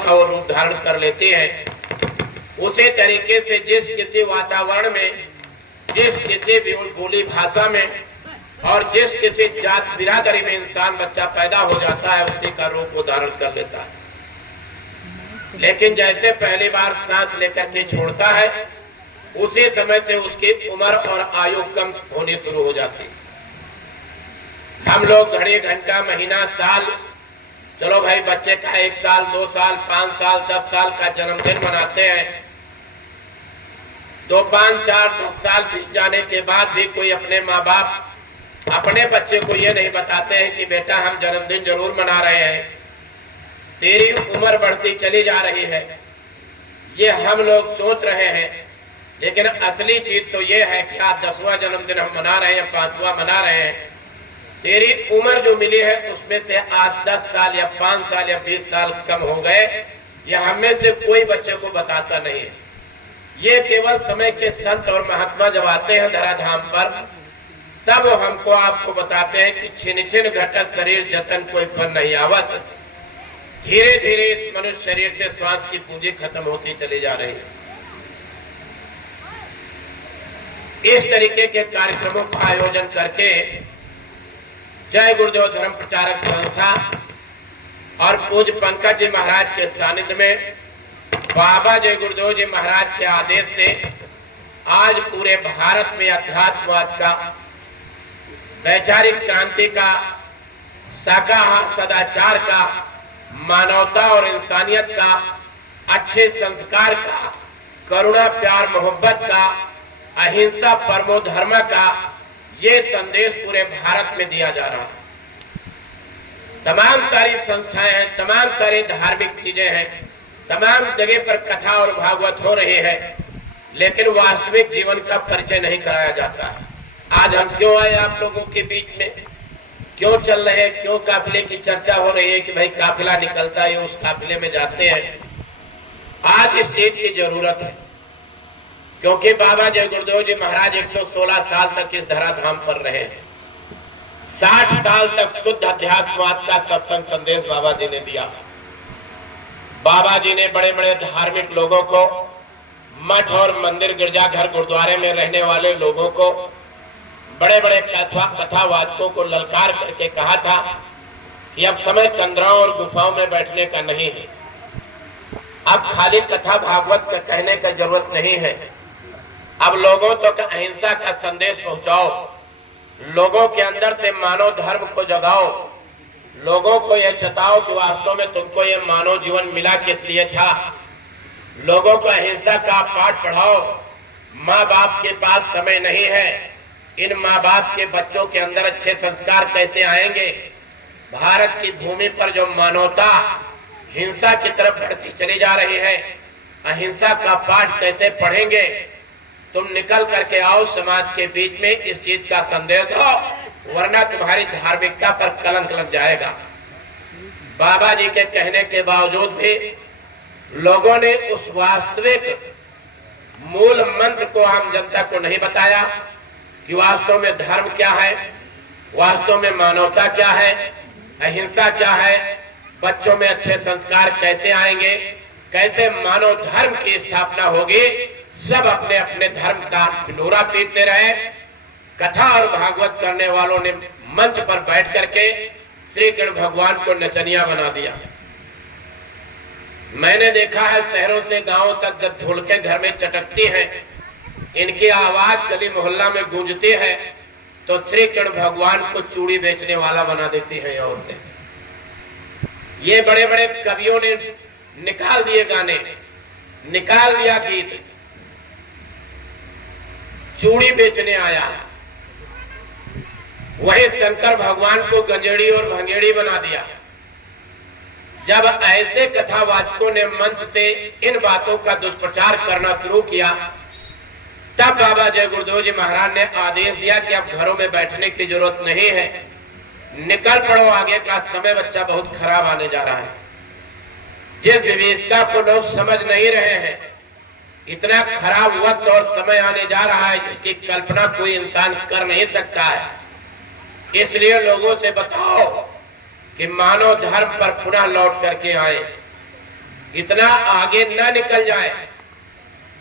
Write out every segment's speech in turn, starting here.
का वो रूप धारण कर लेते हैं। उसी तरीके से जिस किसी वातावरण में, जिस किसी भी बोली भाषा में और जिस किसी जात बिरादरी में इंसान बच्चा पैदा हो जाता है, उसी का रूप वो धारण कर लेता है। लेकिन जैसे पहली बार सांस लेकर के छोड़ता है, उसी समय से उसकी उम्र और आयु कम होनी शुरू हो जाती है। हम लोग घड़ी, घंटा, महीना, साल, चलो भाई बच्चे का 1 साल, 2 साल, 5 साल, 10 साल का जन्मदिन मनाते हैं। 2, 5, 4, 10 साल बीत जाने के बाद भी कोई अपने माँ बाप अपने बच्चे को ये नहीं बताते हैं कि बेटा हम जन्मदिन जरूर मना रहे हैं, तेरी उम्र बढ़ती चली जा रही है। ये हम लोग सोच रहे हैं, लेकिन असली चीज तो ये है कि आज 10वां जन्मदिन हम मना रहे हैं, 5वां मना रहे हैं। तेरी उम्र जो मिली है उसमें से आज 10 साल या 5 साल या 20 साल कम हो गए। यह हम में से कोई बच्चे को बताता नहीं है। ये केवल समय के संत और महात्मा जब आते हैं धराधाम पर, तब वो हमको आपको बताते हैं कि छिन छिन घटत शरीर जतन कोई फल नहीं आवत। धीरे धीरे इस मनुष्य शरीर से श्वास की पूंजी खत्म होती चली जा रही है। इस तरीके के कार्यक्रमों का आयोजन करके जय गुरुदेव धर्म प्रचारक संस्था और पूज्य पंकज जी महाराज के सानिध्य में बाबा जय गुरुदेव जी महाराज के आदेश से आज पूरे भारत में अध्यात्मवाद का, वैचारिक क्रांति का, शाकाहार सदाचार का, मानवता और इंसानियत का, अच्छे संस्कार का, करुणा प्यार मोहब्बत का, अहिंसा परमो धर्म का ये संदेश पूरे भारत में दिया जा रहा है। तमाम सारी संस्थाएं हैं, तमाम सारी धार्मिक चीजें हैं, तमाम जगह पर कथा और भागवत हो रही है, लेकिन वास्तविक जीवन का परिचय नहीं कराया जाता है। आज हम क्यों आए आप लोगों के बीच में, क्यों चल रहे हैं, क्यों काफिले की चर्चा हो रही है कि भाई काफिला निकलता है, उस काफिले में जाते हैं। आज इस चीज की जरूरत है, क्योंकि बाबा जय गुरुदेव जी महाराज 116 साल तक इस धराधाम पर रहे हैं। 60 साल तक शुद्ध अध्यात्मवाद का सत्संग संदेश बाबा जी ने दिया। बाबा जी ने बड़े बड़े धार्मिक लोगों को, मठ और मंदिर, गिरजाघर, गुरुद्वारे में रहने वाले लोगों को, बड़े बड़े कथावाचकों को ललकार करके कहा था कि अब समय कंदराओं और गुफाओं में बैठने का नहीं है। अब खाली कथा भागवत का कहने का जरूरत नहीं है। अब लोगों तक अहिंसा का संदेश पहुंचाओ, लोगों के अंदर से मानव धर्म को जगाओ, लोगों को यह चेताओ कि वास्तव में तुमको यह मानव जीवन मिला किस लिए था। लोगों को अहिंसा का पाठ पढ़ाओ। माँ बाप के पास समय नहीं है, इन माँ बाप के बच्चों के अंदर अच्छे संस्कार कैसे आएंगे। भारत की भूमि पर जो मानवता हिंसा की तरफ बढ़ती चली जा रही है, अहिंसा का पाठ कैसे पढ़ेंगे। तुम निकल करके आओ, समाज के बीच में इस चीज का संदेश दो, वरना तुम्हारी धार्मिकता पर कलंक लग जाएगा। बाबा जी के कहने के बावजूद भी लोगों ने उस वास्तविक मूल मंत्र को आम जनता को नहीं बताया कि वास्तव में धर्म क्या है, वास्तव में मानवता क्या है, अहिंसा क्या है, बच्चों में अच्छे संस्कार कैसे आएंगे, कैसे मानव धर्म की स्थापना होगी। सब अपने अपने धर्म का ढिंढोरा पीटते रहे। कथा और भागवत करने वालों ने मंच पर बैठ करके श्री कृष्ण भगवान को नचनिया बना दिया। मैंने देखा है शहरों से गांवों तक जब ढोलकें घर में चटकती हैं, इनकी आवाज गली मोहल्ला में गूंजती है, तो श्री कृष्ण भगवान को चूड़ी बेचने वाला बना देती है औरतें। ये बड़े बड़े कवियों ने निकाल दिए गाने, निकाल दिया गीत, चूड़ी बेचने आया। वही शंकर भगवान को गंजेड़ी और भंगेड़ी बना दिया। जब ऐसे कथावाचकों ने मंच से इन बातों का दुष्प्रचार करना शुरू किया, तब बाबा जय गुरुदेव जी महाराज ने आदेश दिया कि अब घरों में बैठने की जरूरत नहीं है, निकल पड़ो, आगे का समय बच्चा बहुत खराब आने जा रहा है। जिस विवेचना को लोग समझ नहीं रहे हैं, इतना खराब वक्त और समय आने जा रहा है जिसकी कल्पना कोई इंसान कर नहीं सकता है। इसलिए लोगों से बताओ कि मानव धर्म पर पुनः लौट करके आए। इतना आगे न निकल जाए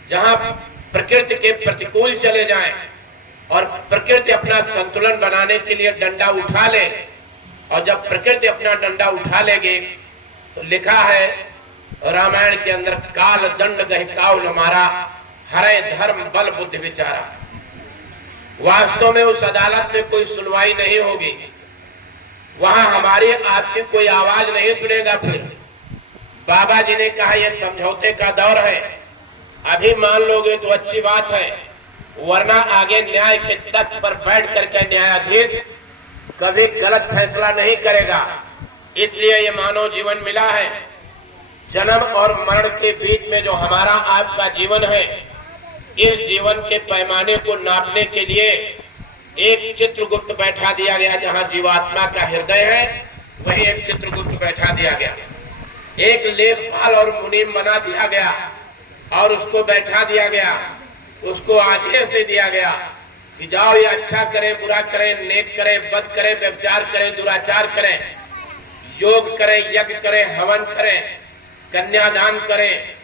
जहां प्रकृति के प्रतिकूल चले जाएं और प्रकृति अपना संतुलन बनाने के लिए डंडा उठा ले। और जब प्रकृति अपना डंडा उठा लेगी तो लिखा है रामायण के अंदर, काल दंड गहि काउल मारा, हरे धर्म बल बुद्धि विचारा। वास्तव में उस अदालत में कोई सुनवाई नहीं होगी, वहां हमारी आपकी कोई आवाज नहीं सुनेगा। फिर बाबा जी ने कहा यह समझौते का दौर है, अभी मान लोगे तो अच्छी बात है, वरना आगे न्याय के तख्त पर बैठ करके न्यायाधीश कभी गलत फैसला नहीं करेगा। इसलिए ये मानव जीवन मिला है। जन्म और मरण के बीच में जो हमारा आपका जीवन है, इस जीवन के पैमाने को नापने के लिए एक चित्रगुप्त बैठा दिया गया। जहां जीवात्मा का हृदय है वही एक चित्रगुप्त बैठा दिया गया। एक लेखपाल और मुनीम बना दिया गया और उसको बैठा दिया गया। उसको आदेश दे दिया गया कि जाओ ये अच्छा करें, बुरा करें, नेक करें, बद करें, व्यभिचार करें, दुराचार करें, योग करें, यज्ञ करें, हवन करें, कन्यादान करें,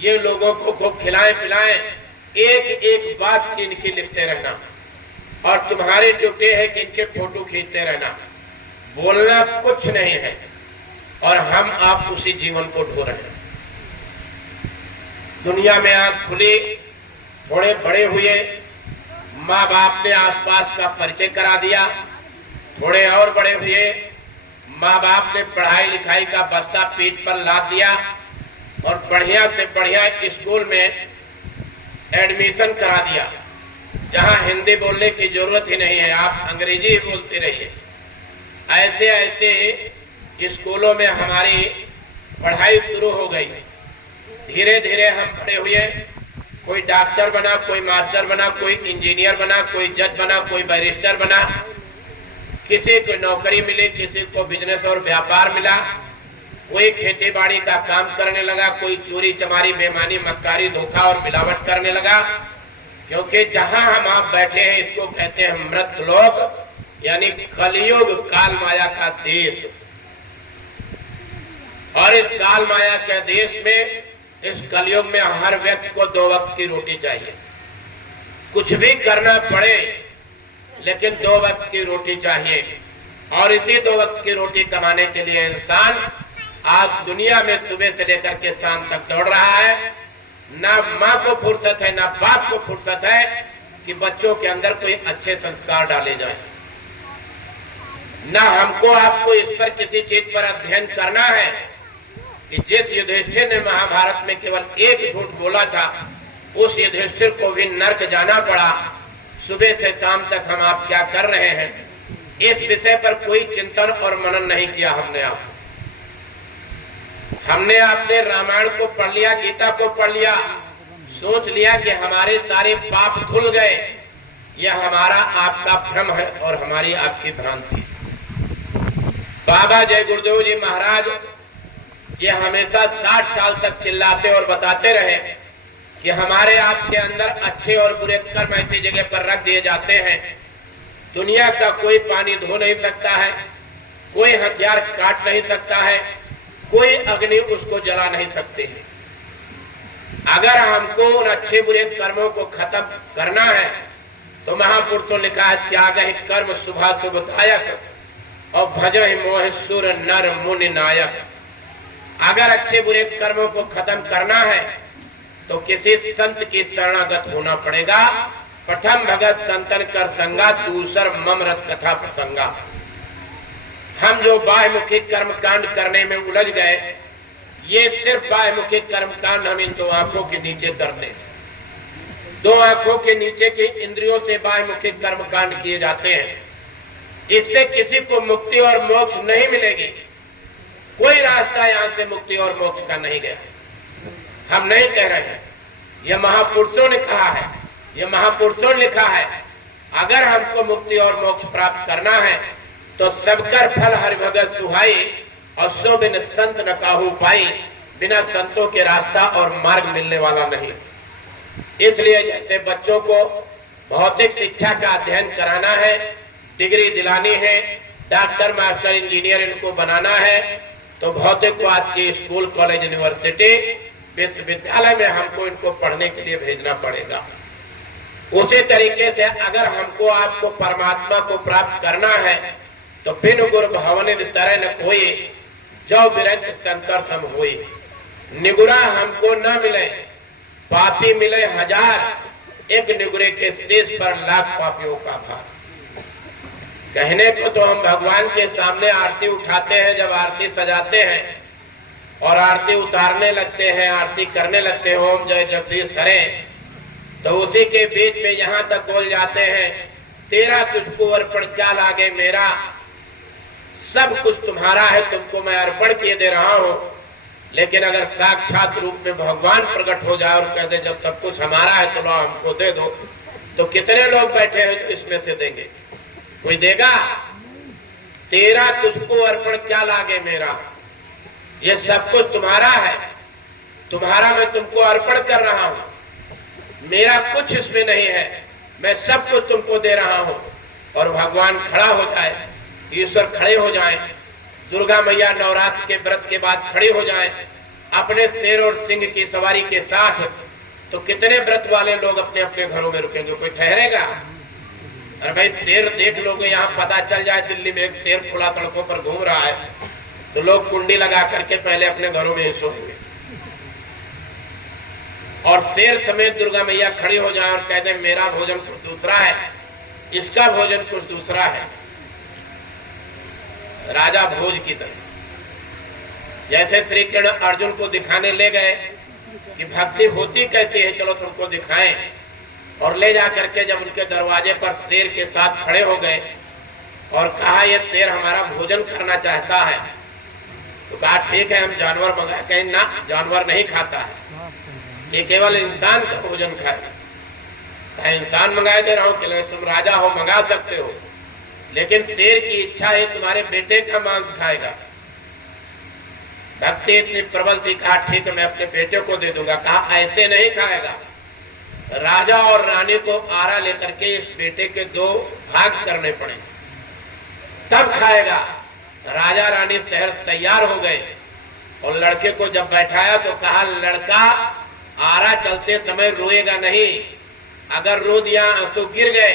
ये लोगों को खूब खिलाएं पिलाएं, एक एक बात की इनकी लिखते रहना। और तुम्हारी ड्यूटी है कि इनके फोटो खींचते रहना, बोलना कुछ नहीं है। और हम आप उसी जीवन को ढो रहे हैं। दुनिया में आंख खुली, थोड़े बड़े हुए, माँ बाप ने आसपास का परिचय करा दिया, थोड़े और बड़े हुए, माँ बाप ने पढ़ाई लिखाई का बस्ता पीठ पर लाद दिया और बढ़िया से बढ़िया स्कूल में एडमिशन करा दिया, जहां हिंदी बोलने की जरूरत ही नहीं है, आप अंग्रेजी ही बोलते रहिए। ऐसे ऐसे स्कूलों में हमारी पढ़ाई शुरू हो गई। धीरे धीरे हम बड़े हुए, कोई डॉक्टर बना, कोई मास्टर बना, कोई इंजीनियर बना, कोई जज बना, कोई बैरिस्टर बना, किसी को नौकरी मिली, किसी को बिजनेस और व्यापार मिला, कोई खेती बाड़ी का काम करने लगा, कोई चोरी चमारी बेईमानी मक्कारी धोखा और मिलावट करने लगा। क्योंकि जहां हम आप बैठे हैं इसको कहते हैं मृतलोक, यानी कलयुग काल माया का देश। और इस काल माया के देश में, इस कलयुग में हर व्यक्ति को 2 वक्त की रोटी चाहिए। कुछ भी करना पड़े लेकिन 2 वक्त की रोटी चाहिए। और इसी 2 वक्त की रोटी कमाने के लिए इंसान आज दुनिया में सुबह से लेकर के शाम तक दौड़ रहा है। ना माँ को फुर्सत है, ना बाप को फुर्सत है कि बच्चों के अंदर कोई अच्छे संस्कार डाले जाए। ना हमको आपको इस पर किसी चीज पर अध्ययन करना है कि जिस युधिष्ठिर ने महाभारत में केवल एक झूठ बोला था, उस युधिष्ठिर को भी नर्क जाना पड़ा। सुबह से शाम तक हम आप क्या कर रहे हैं, इस विषय पर कोई चिंतन और मनन नहीं किया। हमने आपने रामायण को पढ़ लिया, गीता को पढ़ लिया, सोच लिया कि हमारे सारे पाप धुल गए। यह हमारा आपका भ्रम है और हमारी आपकी भ्रांति। बाबा जय गुरुदेव जी महाराज ये हमेशा 60 साल तक चिल्लाते और बताते रहे कि हमारे आपके अंदर अच्छे और बुरे कर्म ऐसी जगह पर रख दिए जाते हैं, दुनिया का कोई पानी धो नहीं सकता है, कोई हथियार काट नहीं सकता है, कोई अग्नि उसको जला नहीं सकते हैं। अगर हमको उन अच्छे बुरे कर्मों को खत्म करना है तो महापुरुषों ने कहा, त्याग ही कर्म शुभाशुभदायक और भजहि मोह सुर नर मुनि नायक। अगर अच्छे बुरे कर्मों को खत्म करना है तो किसी संत की शरणागत होना पड़ेगा। प्रथम भगत संतन कर संगा, दूसर ममरत कथा प्रसंगा। हम जो बाह्यमुखी कर्म कांड करने में उलझ गए, ये सिर्फ बाह्यमुखी कर्म कांड हम इन 2 आंखों के नीचे करते हैं। 2 आंखों के नीचे की इंद्रियों से बाह्यमुखी कर्म कांड किए जाते हैं। इससे किसी को मुक्ति और मोक्ष नहीं मिलेगी। कोई रास्ता यहां से मुक्ति और मोक्ष का नहीं गया। हम नहीं कह रहे हैं, यह महापुरुषों ने कहा है, यह महापुरुषों ने लिखा है। अगर हमको मुक्ति और मोक्ष प्राप्त करना है तो सबकर फल हरि भगत सुहाई और सो बिन संत न काहू पाई। बिना संतों के रास्ता और मार्ग मिलने वाला नहीं। इसलिए जैसे बच्चों को भौतिक शिक्षा का अध्ययन कराना है, डिग्री दिलानी है, डॉक्टर मास्टर इंजीनियर इनको बनाना है, तो भौतिकवाद की स्कूल, कॉलेज, यूनिवर्सिटी, विश्वविद्यालय में हमको इनको पढ़ने के लिए भेजना पड़ेगा। उसी तरीके से अगर हमको आपको परमात्मा को प्राप्त करना है तो बिन गुर भवनिधि तरह न कोई, जो विरंच शंकर सम होई। निगुरा हमको न मिले, पापी मिले हजार, एक निगुरे के शीश पर लाख पापियों का भार। कहने को तो हम भगवान के सामने आरती उठाते हैं, जब आरती सजाते हैं और आरती उतारने लगते हैं, आरती करने लगते हैं, ओम जय जगदीश हरे, तो उसी के बीच में यहाँ तक बोल जाते हैं, तेरा तुझको अर्पण क्या लागे मेरा, सब कुछ तुम्हारा है, तुमको मैं अर्पण किए दे रहा हूँ। लेकिन अगर साक्षात रूप में भगवान प्रकट हो जाए और कह दे जब सब कुछ हमारा है तो लो हमको दे दो, तो कितने लोग बैठे हैं जो इसमें से देंगे? कोई देगा? तेरा तुझको अर्पण क्या लागे मेरा, ये सब कुछ तुम्हारा है, तुम्हारा मैं तुमको अर्पण कर रहा हूं, मेरा कुछ इसमें नहीं है, मैं सब कुछ तुमको दे रहा हूं। और भगवान खड़ा हो जाए, ईश्वर खड़े हो जाए, दुर्गा मैया नवरात्र के व्रत के बाद खड़ी हो जाए अपने शेर और सिंह की सवारी के साथ, तो कितने व्रत वाले लोग अपने अपने घरों में रुकेंगे? कोई ठहरेगा? अरे भाई शेर देख लोगे, यहाँ पता चल जाए दिल्ली में एक शेर खुला सड़कों पर घूम रहा है तो लोग कुंडी लगा करके पहले अपने घरों में ही सोएंगे। और शेर समेत दुर्गा मैया खड़ी हो जाए और कह दे मेरा भोजन कुछ दूसरा है, इसका भोजन कुछ दूसरा है। राजा भोज की तरह, जैसे श्री कृष्ण अर्जुन को दिखाने ले गए कि भक्ति होती कैसी है, चलो तुमको दिखाएं, और ले जा करके जब उनके दरवाजे पर शेर के साथ खड़े हो गए और कहा ये शेर हमारा भोजन करना चाहता है, तो कहा ठीक है हम जानवर मंगाए। कहीं ना, जानवर नहीं खाता है, ये केवल इंसान का भोजन खाएगा। कहा इंसान मंगाए दे रहा हूं, कि तुम राजा हो मंगा सकते हो, लेकिन शेर की इच्छा है तुम्हारे बेटे का मांस खाएगा। भक्ति इतनी प्रबल थी, कहा ठीक है मैं अपने बेटे को दे दूंगा। कहा ऐसे नहीं खाएगा, राजा और रानी को आरा लेकर के इस बेटे के दो भाग करने पड़ेंगे तब खाएगा। राजा रानी शहर तैयार हो गए और लड़के को जब बैठाया तो कहा लड़का आरा चलते समय रोएगा नहीं, अगर रो दिया आंसू गिर गए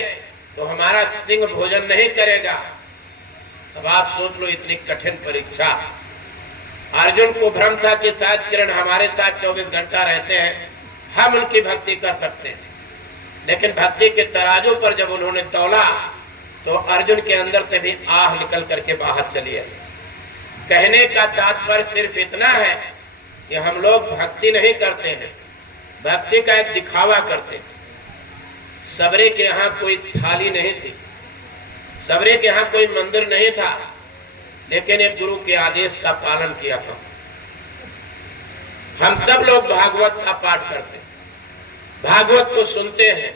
तो हमारा सिंह भोजन नहीं करेगा। अब आप सोच लो इतनी कठिन परीक्षा। अर्जुन को भ्रम था कि शायद किरण हमारे साथ 24 घंटा रहते हैं, हम उनकी भक्ति कर सकते हैं, लेकिन भक्ति के तराजू पर जब उन्होंने तौला तो अर्जुन के अंदर से भी आह निकल करके बाहर चली आई। कहने का तात्पर्य सिर्फ इतना है कि हम लोग भक्ति नहीं करते हैं, भक्ति का एक दिखावा करते हैं। सबरे के यहाँ कोई थाली नहीं थी, सबरे के यहाँ कोई मंदिर नहीं था, लेकिन एक गुरु के आदेश का पालन किया था। हम सब लोग भागवत का पाठ करते हैं, भागवत को सुनते हैं।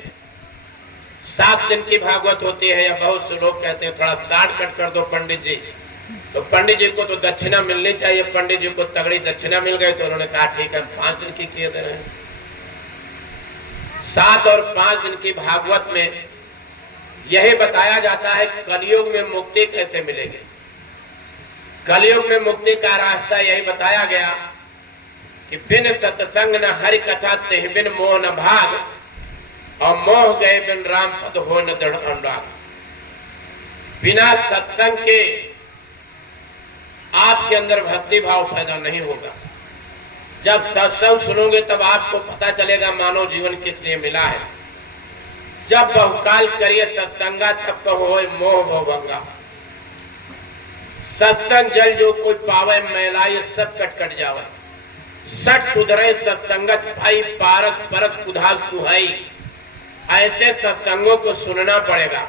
7 दिन की भागवत होती है, या बहुत से लोग कहते हैं थोड़ा शॉर्टकट कर दो पंडित जी, तो पंडित जी को तो दक्षिणा मिलनी चाहिए। पंडित जी को तगड़ी दक्षिणा मिल गई तो उन्होंने कहा ठीक है 5 दिन की किए दे रहे हैं। 7 और 5 दिन की भागवत में यही बताया जाता है कलयुग में मुक्ति कैसे मिलेगी। कलयुग में मुक्ति का रास्ता यही बताया गया कि बिन सत्संग न हरि कथा तेह बिन मोह न भाग, और मोह गए बिन राम पद हो न दृढ़ अनुराग। बिना सत्संग के आपके अंदर भक्ति भाव पैदा नहीं होगा। जब सत्संग सुनोगे तब आपको पता चलेगा मानव जीवन किस लिए मिला है। जब बहुकाल करिए सत्संगा तब कहो मोह भवभंगा। सत्संग जल जो कोई पावे मैला ये सब कट कट जावे। सट सुधरे सत्संगत भाई पारस परस कुधा सुहाई। ऐसे सत्संगों को सुनना पड़ेगा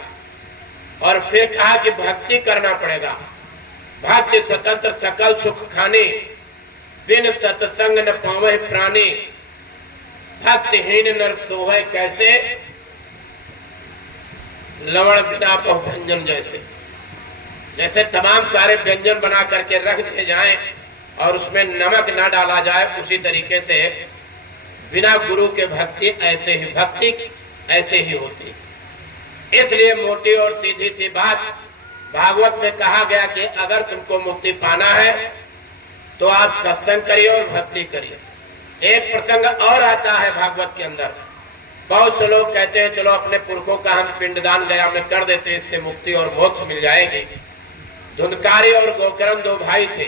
और फिर कहा कि भक्ति करना पड़ेगा। भक्ति स्वतंत्र सकल सुख खाने, बिन सत्संग न पावे प्राणी। भक्तिहीन नर सोहे कैसे, लवण बिना व्यंजन जैसे। जैसे तमाम सारे व्यंजन बना करके रख दिए जाएं और उसमें नमक ना डाला जाए, उसी तरीके से बिना गुरु के भक्ति ऐसे ही होती। इसलिए मोटी और सीधी सी बात भागवत में कहा गया कि अगर तुमको मुक्ति पाना है तो आप सत्संग करिए और भक्ति करिए। एक प्रसंग और आता है भागवत के अंदर। बहुत से लोग कहते हैं चलो अपने पुरखों का हम पिंडदान गया में कर देते, इससे मुक्ति और मोक्ष मिल जाएगी। धुंधकारी और गोकर्ण दो भाई थे।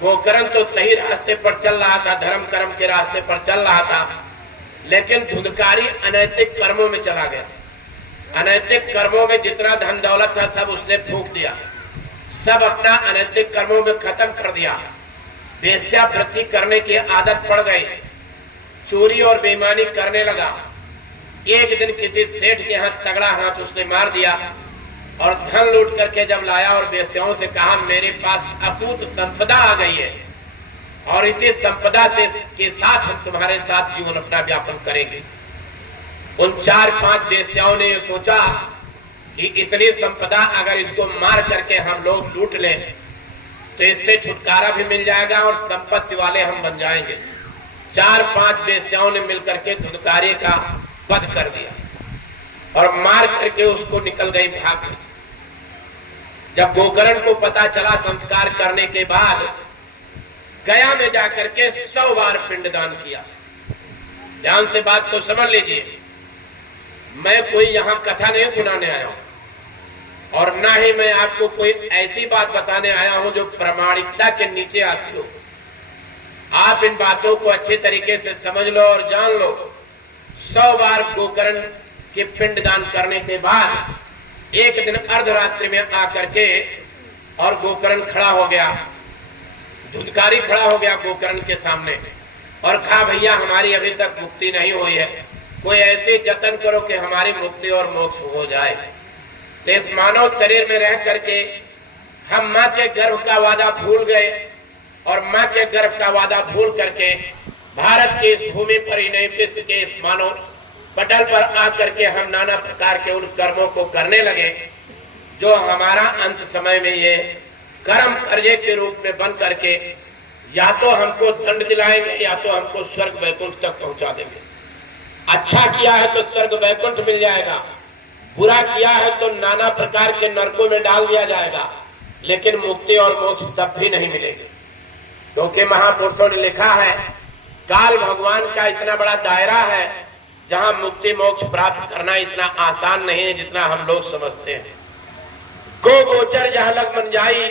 गोकर्ण तो सही रास्ते पर चल रहा था, धर्म कर्म के रास्ते पर चल रहा था, लेकिन धुंधकारी अनैतिक कर्मों में चला गया। अनैतिक कर्मों में जितना धन दौलत था सब उसने फूंक दिया, सब अपना अनैतिक कर्मों में खत्म कर दिया। वेश्यावृत्ति करने की आदत पड़ गई, चोरी और बेईमानी करने लगा। एक दिन किसी सेठ के यहाँ तगड़ा हाथ उसने मार दिया और धन लूट करके जब लाया और वेश्याओं से कहा मेरे पास अकूत संपदा आ गई है और इसी संपदा से के साथ हम तुम्हारे साथ जीवन अपना व्यापन करेंगे। उन 4-5 वेश्याओं ने सोचा कि इतनी संपदा अगर इसको मार करके हम लोग लूट लें तो इससे छुटकारा भी मिल जाएगा और संपत्ति वाले हम बन जाएंगे। 4-5 वेश्याओं ने मिलकर के धुंधकारी का वध कर दिया और मार करके उसको निकल गई भाग में। जब गोकर्ण को पता चला, संस्कार करने के बाद गया में जाकर के 100 बार पिंडदान किया। ध्यान से बात को समझ लीजिए, मैं कोई यहाँ कथा नहीं सुनाने आया हूं और ना ही मैं आपको कोई ऐसी बात बताने आया हूं जो प्रामाणिकता के नीचे आती हो। आप इन बातों को अच्छे तरीके से समझ लो और जान लो। 100 बार गोकर्ण के पिंडदान करने के बाद एक दिन अर्धरात्रि में आकर के और गोकर्ण खड़ा हो गया, धुंधकारी खड़ा हो गया गोकर्ण के सामने और कहा भैया हमारी अभी तक मुक्ति नहीं हुई है, कोई ऐसे जतन करो कि हमारी मुक्ति और मोक्ष हो जाए। तो इस मानव शरीर में रह करके हम माँ के गर्भ का वादा भूल गए और माँ के गर्भ का वादा भूल करके भारत की इस भूमि पर ही नहीं विश्व के इस मानव पटल पर आकर के हम नाना प्रकार के उन कर्मों को करने लगे जो हमारा अंत समय में ये कर्म कर्जे के रूप में बन करके या तो हमको दंड दिलाएंगे या तो हमको स्वर्ग वैकुंठ तक पहुंचा देंगे। अच्छा किया है तो स्वर्ग वैकुंठ मिल जाएगा, बुरा किया है तो नाना प्रकार के नरकों में डाल दिया जाएगा, लेकिन मुक्ति और मोक्ष तब भी नहीं मिलेगी। क्योंकि महापुरुषों ने लिखा है काल भगवान का इतना बड़ा दायरा है जहां मुक्ति मोक्ष प्राप्त करना इतना आसान नहीं है जितना हम लोग समझते हैं। गो गोचर जहां लग मन जाई,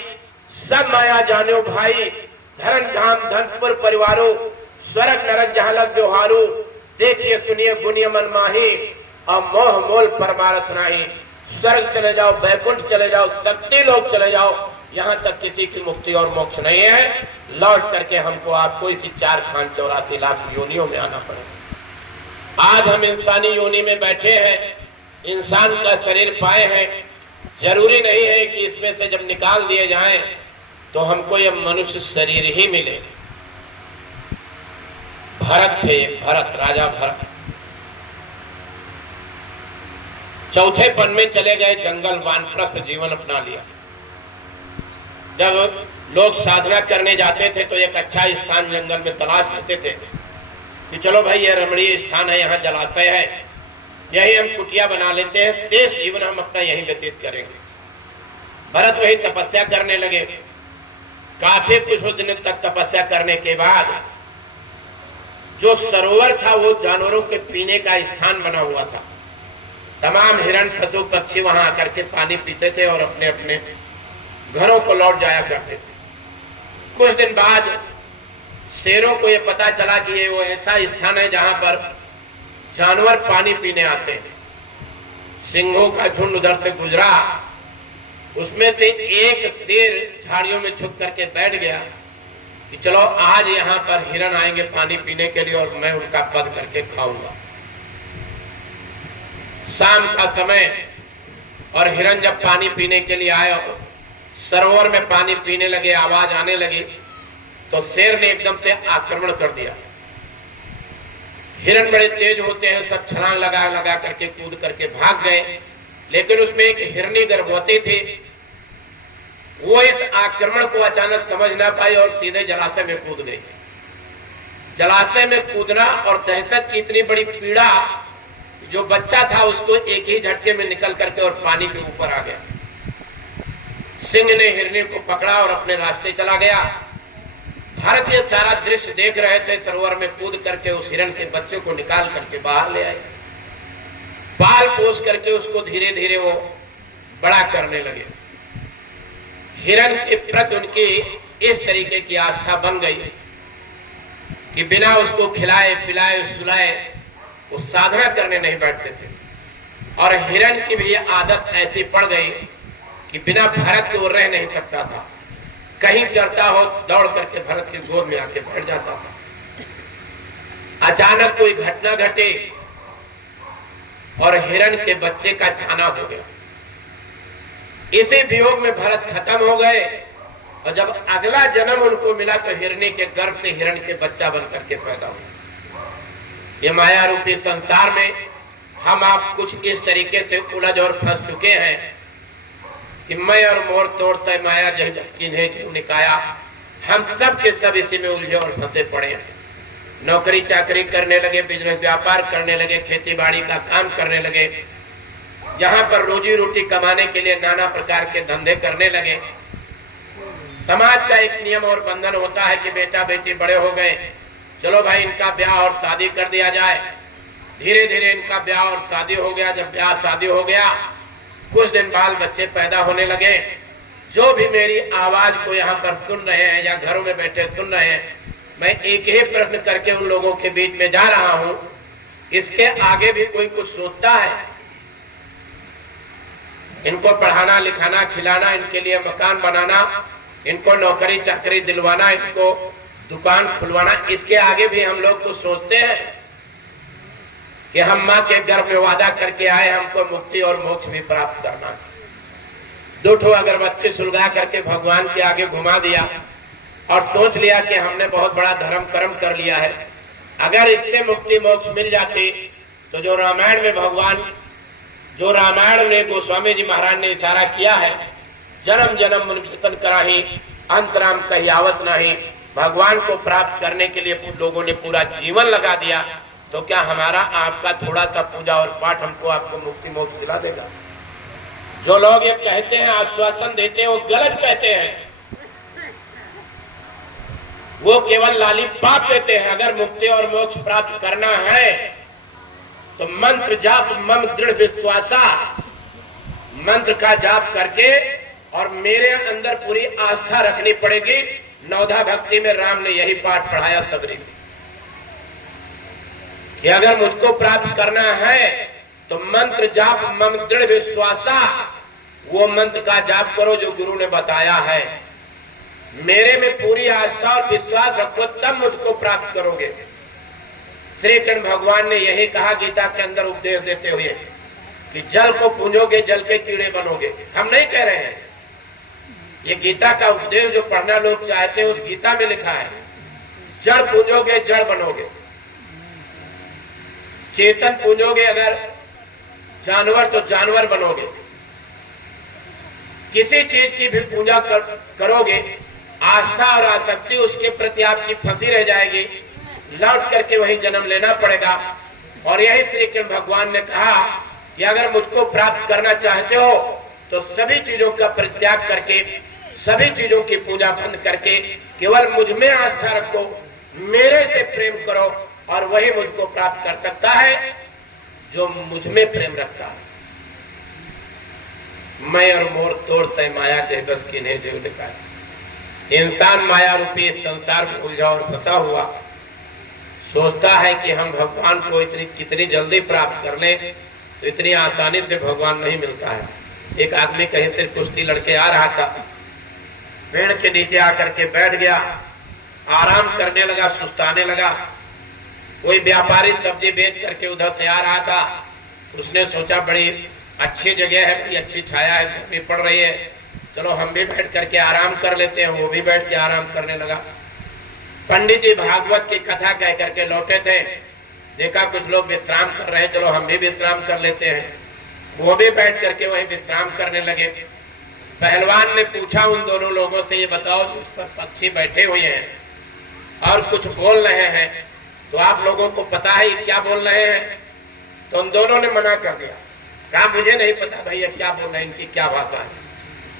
सब माया जानो भाई, धरन धाम धनपुर परिवारों, स्वर्ग नरक जहां लग व्यवहारो, देखिए सुनिए गुनिय मन माही, और मोह मोल परमारथ नहीं। स्वर्ग चले जाओ, वैकुंठ चले जाओ, शक्ति लोग चले जाओ, यहाँ तक किसी की मुक्ति और मोक्ष नहीं है। लौट करके हमको आपको इसी 4 खान 84 लाख योनियों में आना पड़ेगा। आज हम इंसानी योनि में बैठे हैं, इंसान का शरीर पाए हैं, जरूरी नहीं है कि इसमें से जब निकाल दिए जाएं तो हमको यह मनुष्य शरीर ही मिले। भरत थे, भरत राजा भरत चौथे पन में चले गए जंगल, वानप्रस्थ जीवन अपना लिया। जब लोग साधना करने जाते थे तो एक अच्छा स्थान जंगल में तलाश लेते थे कि चलो भाई ये रमणीय स्थान है, यहाँ जलाशय है, यही हम कुटिया बना लेते हैं, शेष जीवन हम अपना यहीं व्यतीत करेंगे। भरत वही तपस्या करने लगे। काफी कुछ दिन तक तपस्या करने के बाद जो सरोवर था वो जानवरों के पीने का स्थान बना हुआ था। तमाम हिरण पशु पक्षी वहां आकर के पानी पीते थे और अपने अपने घरों को लौट जाया करते थे। कुछ दिन बाद शेरों को यह पता चला कि ये वो ऐसा स्थान है जहां पर जानवर पानी पीने आते हैं। सिंहों का झुंड उधर से गुजरा, उसमें से एक शेर झाड़ियों में छुप करके बैठ गया कि चलो आज यहाँ पर हिरण आएंगे पानी पीने के लिए और मैं उनका वध करके खाऊंगा। शाम का समय और हिरण जब पानी पीने के लिए आए, सरोवर में पानी पीने लगे, आवाज आने लगी, तो शेर ने एकदम से आक्रमण कर दिया। हिरण बड़े तेज होते हैं, सब छलांग लगा लगा करके कूद करके भाग गए, लेकिन उसमें एक हिरनी गर्भवती थी। वो इस आक्रमण को अचानक समझ ना पाई और सीधे जलाशय में कूद गई। जलाशय में कूदना और दहशत की इतनी बड़ी पीड़ा, जो बच्चा था उसको एक ही झटके में निकल करके और पानी के ऊपर आ गया। सिंह ने हिरनी को पकड़ा और अपने रास्ते चला गया। भरत ये सारा दृश्य देख रहे थे, सरोवर में कूद करके उस हिरण के बच्चे को निकाल करके बाहर ले आए, पाल पोस करके उसको धीरे धीरे वो बड़ा करने लगे। हिरण के प्रति उनकी इस तरीके की आस्था बन गई कि बिना उसको खिलाए पिलाए सुलाए वो साधना करने नहीं बैठते थे। और हिरण की भी आदत ऐसी पड़ गई कि बिना भरत के वो रह नहीं सकता था, कहीं चलता हो दौड़ करके भरत के गोद में आके बैठ जाता था। अचानक कोई घटना घटे और हिरण के बच्चे का जाना हो गया। इसी वियोग में भरत खत्म हो गए और जब अगला जन्म उनको मिला तो हिरणी के गर्भ से हिरण के बच्चा बन करके पैदा हुआ। ये माया रूपी संसार में हम आप कुछ इस तरीके से उलझ और फंस चुके हैं कि मैं और मोर तोड़ते माया जही जस्किन है जो निकाया। हम सब के सब इसी में उलझे और फंसे पड़े हैं। नौकरी चाकरी करने लगे, बिजनेस व्यापार करने लगे, खेती बाड़ी का काम करने लगे, यहाँ पर रोजी रोटी कमाने के लिए नाना प्रकार के धंधे करने लगे। समाज का एक नियम और बंधन होता है कि बेटा बेटी बड़े हो गए, चलो भाई इनका ब्याह और शादी कर दिया जाए। धीरे धीरे इनका ब्याह और शादी हो गया। जब ब्याह शादी हो गया, कुछ दिन बाल बच्चे पैदा होने लगे। जो भी मेरी आवाज को यहाँ पर सुन रहे हैं या घरों में बैठे सुन रहे हैं, मैं एक ही प्रश्न करके उन लोगों के बीच में जा रहा हूं, इसके आगे भी कोई कुछ सोचता है? इनको पढ़ाना लिखाना खिलाना, इनके लिए मकान बनाना, इनको नौकरी चाकरी दिलवाना, इनको दुकान खुलवाना, इसके आगे भी हम लोग कुछ सोचते हैं कि हम माँ के गर्भ में वादा करके आए हमको मुक्ति और मोक्ष भी प्राप्त करना। 2 ठो अगरबत्ती सुलगा करके भगवान के आगे घुमा दिया और सोच लिया कि हमने बहुत बड़ा धर्म कर्म कर लिया है। अगर इससे मुक्ति मोक्ष मिल जाती तो जो रामायण में भगवान, जो रामायण में गोस्वामी जी महाराज ने इशारा किया है, जन्म जन्म मुनि कीर्तन कराही अंतराम कहियावत नहीं, भगवान को प्राप्त करने के लिए लोगों ने पूरा जीवन लगा दिया, तो क्या हमारा आपका थोड़ा सा पूजा और पाठ हमको आपको मुक्ति मोक्ष दिला देगा? जो लोग ये कहते हैं, आश्वासन देते हैं, वो गलत कहते हैं। वो केवल लालीपाप देते हैं। अगर मुक्ति और मोक्ष प्राप्त करना है तो मंत्र जाप मम दृढ़ विश्वासा, मंत्र का जाप करके और मेरे अंदर पूरी आस्था रखनी पड़ेगी। नवधा भक्ति में राम ने यही पाठ पढ़ाया सबरी कि अगर मुझको प्राप्त करना है तो मंत्र जाप मम दृढ़ विश्वासा, वो मंत्र का जाप करो जो गुरु ने बताया है। मेरे में पूरी आस्था और विश्वास रखो, तब मुझको प्राप्त करोगे। श्री कृष्ण भगवान ने यही कहा गीता के अंदर उपदेश देते हुए कि जल को पूजोगे जल के कीड़े बनोगे। हम नहीं कह रहे हैं, ये गीता का उपदेश जो पढ़ना लोग चाहते हैं उस गीता में लिखा है, जड़ पूजोगे जड़ बनोगे। चेतन पूजोगे अगर जानवर तो जानवर बनोगे। किसी चीज की भी पूजा करोगे, आस्था और आसक्ति उसके प्रति आपकी फंसी रह जाएगी, लौट करके वही जन्म लेना पड़ेगा। और यही श्री कृष्ण भगवान ने कहा कि अगर मुझको प्राप्त करना चाहते हो तो सभी चीजों का परित्याग करके, सभी चीजों की पूजा बंद करके केवल मुझ में आस्था रखो, मेरे से प्रेम करो, और वही मुझको प्राप्त कर सकता है जो मुझ में प्रेम रखता है। मैं और मोर तोड़ते माया के बस की नहीं जीव निकाल। इंसान माया रूपी संसार में उलझा और फंसा हुआ सोचता है कि हम भगवान को कितनी जल्दी प्राप्त कर ले, तो इतनी आसानी से भगवान नहीं मिलता है। एक आदमी कहीं से कुश्ती लड़के आ रहा था, पेड़ के नीचे आकर के बैठ गया, आराम करने लगा, सुस्ताने लगा। कोई व्यापारी सब्जी बेच करके उधर से आ रहा था, उसने सोचा बड़ी अच्छी जगह है, बड़ी अच्छी छाया है, गर्मी पड़ रही है, चलो हम भी बैठ करके आराम कर लेते हैं। वो भी बैठ के आराम करने लगा। पंडित जी भागवत की कथा कह करके लौटे थे, देखा कुछ लोग विश्राम कर रहे हैं, चलो हम भी विश्राम कर लेते हैं। वो भी बैठ करके वहीं विश्राम करने लगे। पहलवान ने पूछा उन दोनों लोगों से, ये बताओ उस पर पक्षी बैठे हुए हैं और कुछ बोल रहे हैं, तो आप लोगों को पता है क्या बोल रहे हैं? तो उन दोनों ने मना कर दिया, कहा मुझे नहीं पता भैया क्या बोल रहे हैं, इनकी क्या भाषा है।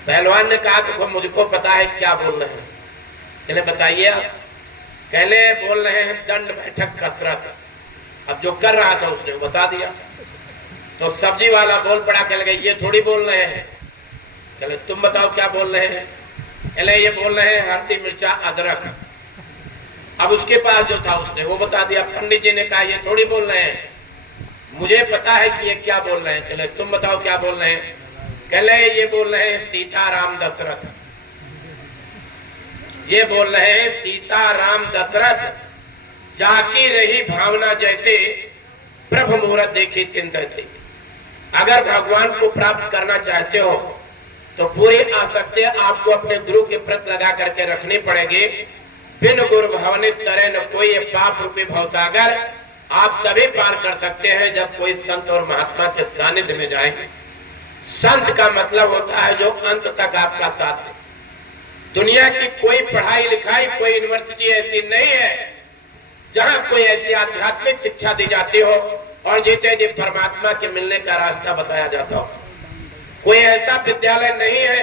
पहलवान ने कहा तो मुझको पता है क्या बोल रहे हैं, इन्हें बताइए। कहले बोल रहे हैं दंड बैठक कसरत। अब जो कर रहा था उसने बता दिया। तो सब्जी वाला बोल पड़ा, कहले ये थोड़ी बोल रहे हैं। कहले तुम बताओ क्या बोल रहे हैं। कहले ये बोल रहे हैं हल्दी मिर्चा अदरक। अब उसके पास जो था उसने वो बता दिया। पंडित जी ने कहा ये थोड़ी बोल रहे हैं, मुझे पता है कि ये क्या बोल रहे हैं। कहले तुम बताओ क्या बोल रहे हैं। कहले ये बोल रहे हैं सीता राम दशरथ। ये बोल रहे हैं सीता राम दशरथ, जाकी रही भावना जैसे प्रभु मुहूर्त देखी चिंता से। अगर भगवान को प्राप्त करना चाहते हो तो पूरी आसक्ति आपको अपने गुरु के प्रति लगा करके रखनी पड़ेगी। बिन गुरु भवनित तरे न कोई, ये पाप रूपी भवसागर आप तभी पार कर सकते हैं जब कोई संत और महात्मा के सानिध्य में जाए। संत का मतलब होता है जो अंत तक आपका साथ दे। दुनिया की कोई पढ़ाई लिखाई, कोई यूनिवर्सिटी ऐसी नहीं है जहां कोई ऐसी आध्यात्मिक शिक्षा दी जाती हो और जीते जी परमात्मा के मिलने का रास्ता बताया जाता हो। कोई ऐसा विद्यालय नहीं है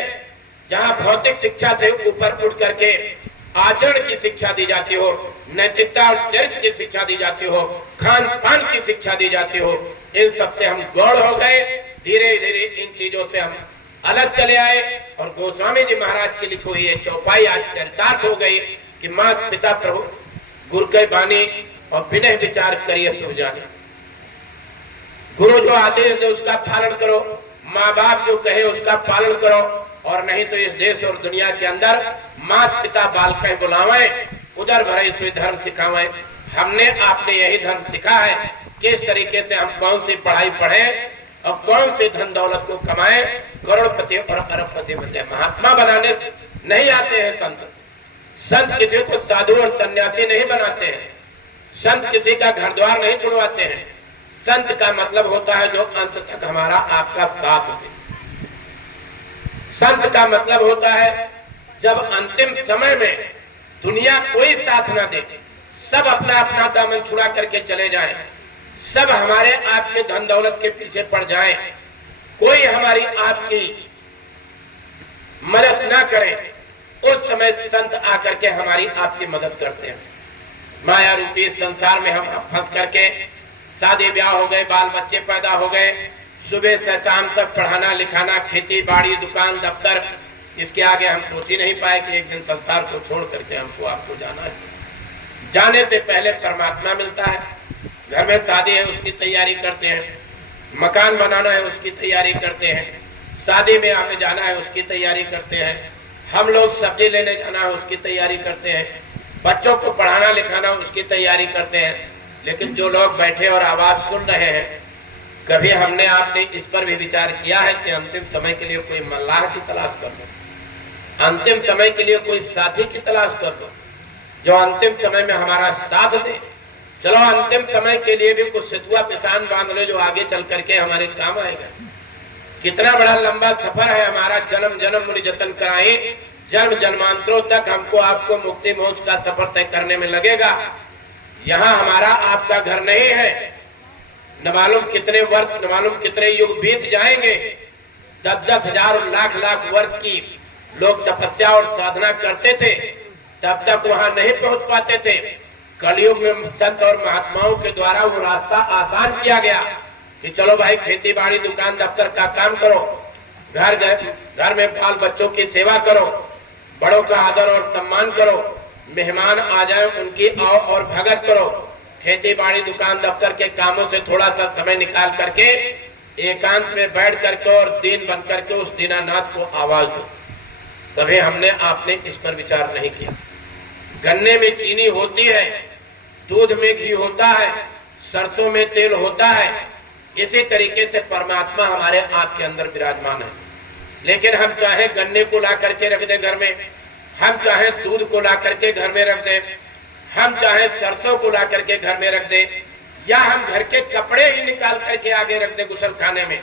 जहां भौतिक शिक्षा से ऊपर उठ करके आचरण की शिक्षा दी जाती हो, नैतिकता और चरित्र की शिक्षा दी जाती हो, खान पान की शिक्षा दी जाती हो। इन सब से हम गौड़ हो गए, धीरे धीरे इन चीजों से हम अलग चले आए और गोस्वामी जी महाराज की लिखी हुई चौपाई आज चरितार्थ हो गई कि माता पिता प्रभु गुरु के बानी और विनय विचार करिए सो जाने। गुरु जो आदेश दे उसका पालन करो, माँ बाप जो कहे उसका पालन करो, और नहीं तो इस देश और दुनिया के अंदर माता पिता बाल कह बुलावे, उधर भरे सुई धर्म सिखावे। हमने आपने यही धर्म सीखा है किस तरीके से हम कौन सी पढ़ाई पढ़े और कौन से धन दौलत को कमाए, करोड़पति और अरबपति बन जाए। महात्मा बनाने नहीं आते हैं संत। संत किसी को साधु और सन्यासी नहीं बनाते हैं। संत किसी का घर द्वार नहीं छुड़वाते हैं। संत का मतलब होता है जो अंत तक हमारा आपका साथ दे। संत का मतलब होता है जब अंतिम समय में दुनिया कोई साथ ना दे, सब अपना अपना दामन छुड़ा करके चले जाएं, सब हमारे आपके धन दौलत के पीछे पड़ जाएं, कोई हमारी आपकी मदद ना करे, उस समय संत आकर के हमारी आपकी मदद करते हैं। माया रूपी संसार में हम फंस करके शादी ब्याह हो गए, बाल बच्चे पैदा हो गए, सुबह से शाम तक पढ़ाना लिखाना, खेती बाड़ी दुकान दफ्तर, इसके आगे हम सोच ही नहीं पाए कि एक दिन संसार को छोड़ करके हमको आपको जाना है। जाने से पहले परमात्मा मिलता है। घर में शादी है उसकी तैयारी करते हैं, मकान बनाना है उसकी तैयारी करते हैं, शादी में हमें जाना है उसकी तैयारी करते हैं, हम लोग सब्जी लेने जाना है उसकी तैयारी करते हैं, बच्चों को पढ़ाना लिखाना उसकी तैयारी करते हैं। लेकिन जो लोग बैठे और आवाज सुन रहे हैं, कभी हमने आपने इस पर भी विचार किया है कि अंतिम समय के लिए कोई मल्लाह की तलाश कर दो, अंतिम समय के लिए कोई साथी की तलाश कर दो जो अंतिम समय में हमारा साथ दे। चलो अंतिम समय के लिए भी कुछ सितुआ पिसान बांध लो जो आगे चल करके हमारे काम आएगा। कितना बड़ा लंबा सफर है हमारा, जन्म जन्म मुनि जतन कराए, जन्म जन्मांतरों तक हमको आपको मुक्ति मोक्ष का सफर तय करने में लगेगा। यहाँ हमारा आपका घर नहीं है। न मालूम कितने वर्ष, न मालूम कितने युग बीत जाएंगे। 10-10 हजार और लाख वर्ष की लोग तपस्या और साधना करते थे, तब तक वहां नहीं पहुंच पाते थे। कलयुग में संत और महात्माओं के द्वारा वो रास्ता आसान किया गया कि चलो भाई खेती बाड़ी दुकान दफ्तर का काम करो, घर में बाल बच्चों की सेवा करो, बड़ों का आदर और सम्मान करो, मेहमान आ जाए उनकी आओ और भगत करो, खेती बाड़ी दुकान दफ्तर के कामों से थोड़ा सा समय निकाल करके एकांत में बैठ करके और दीन बन करके उस दीनानाथ को आवाज दो। कभी हमने आपने इस पर विचार नहीं किया। गन्ने में चीनी होती है, दूध में घी होता है, सरसों में तेल होता है, इसी तरीके से परमात्मा हमारे आप के अंदर विराजमान है। लेकिन हम चाहे गन्ने को ला करके रख दें घर में, हम चाहे दूध को ला करके घर में रख दें, हम चाहे सरसों को ला करके घर में रख दें, या हम घर के कपड़े ही निकाल करके आगे रख दें गुसल खाने में,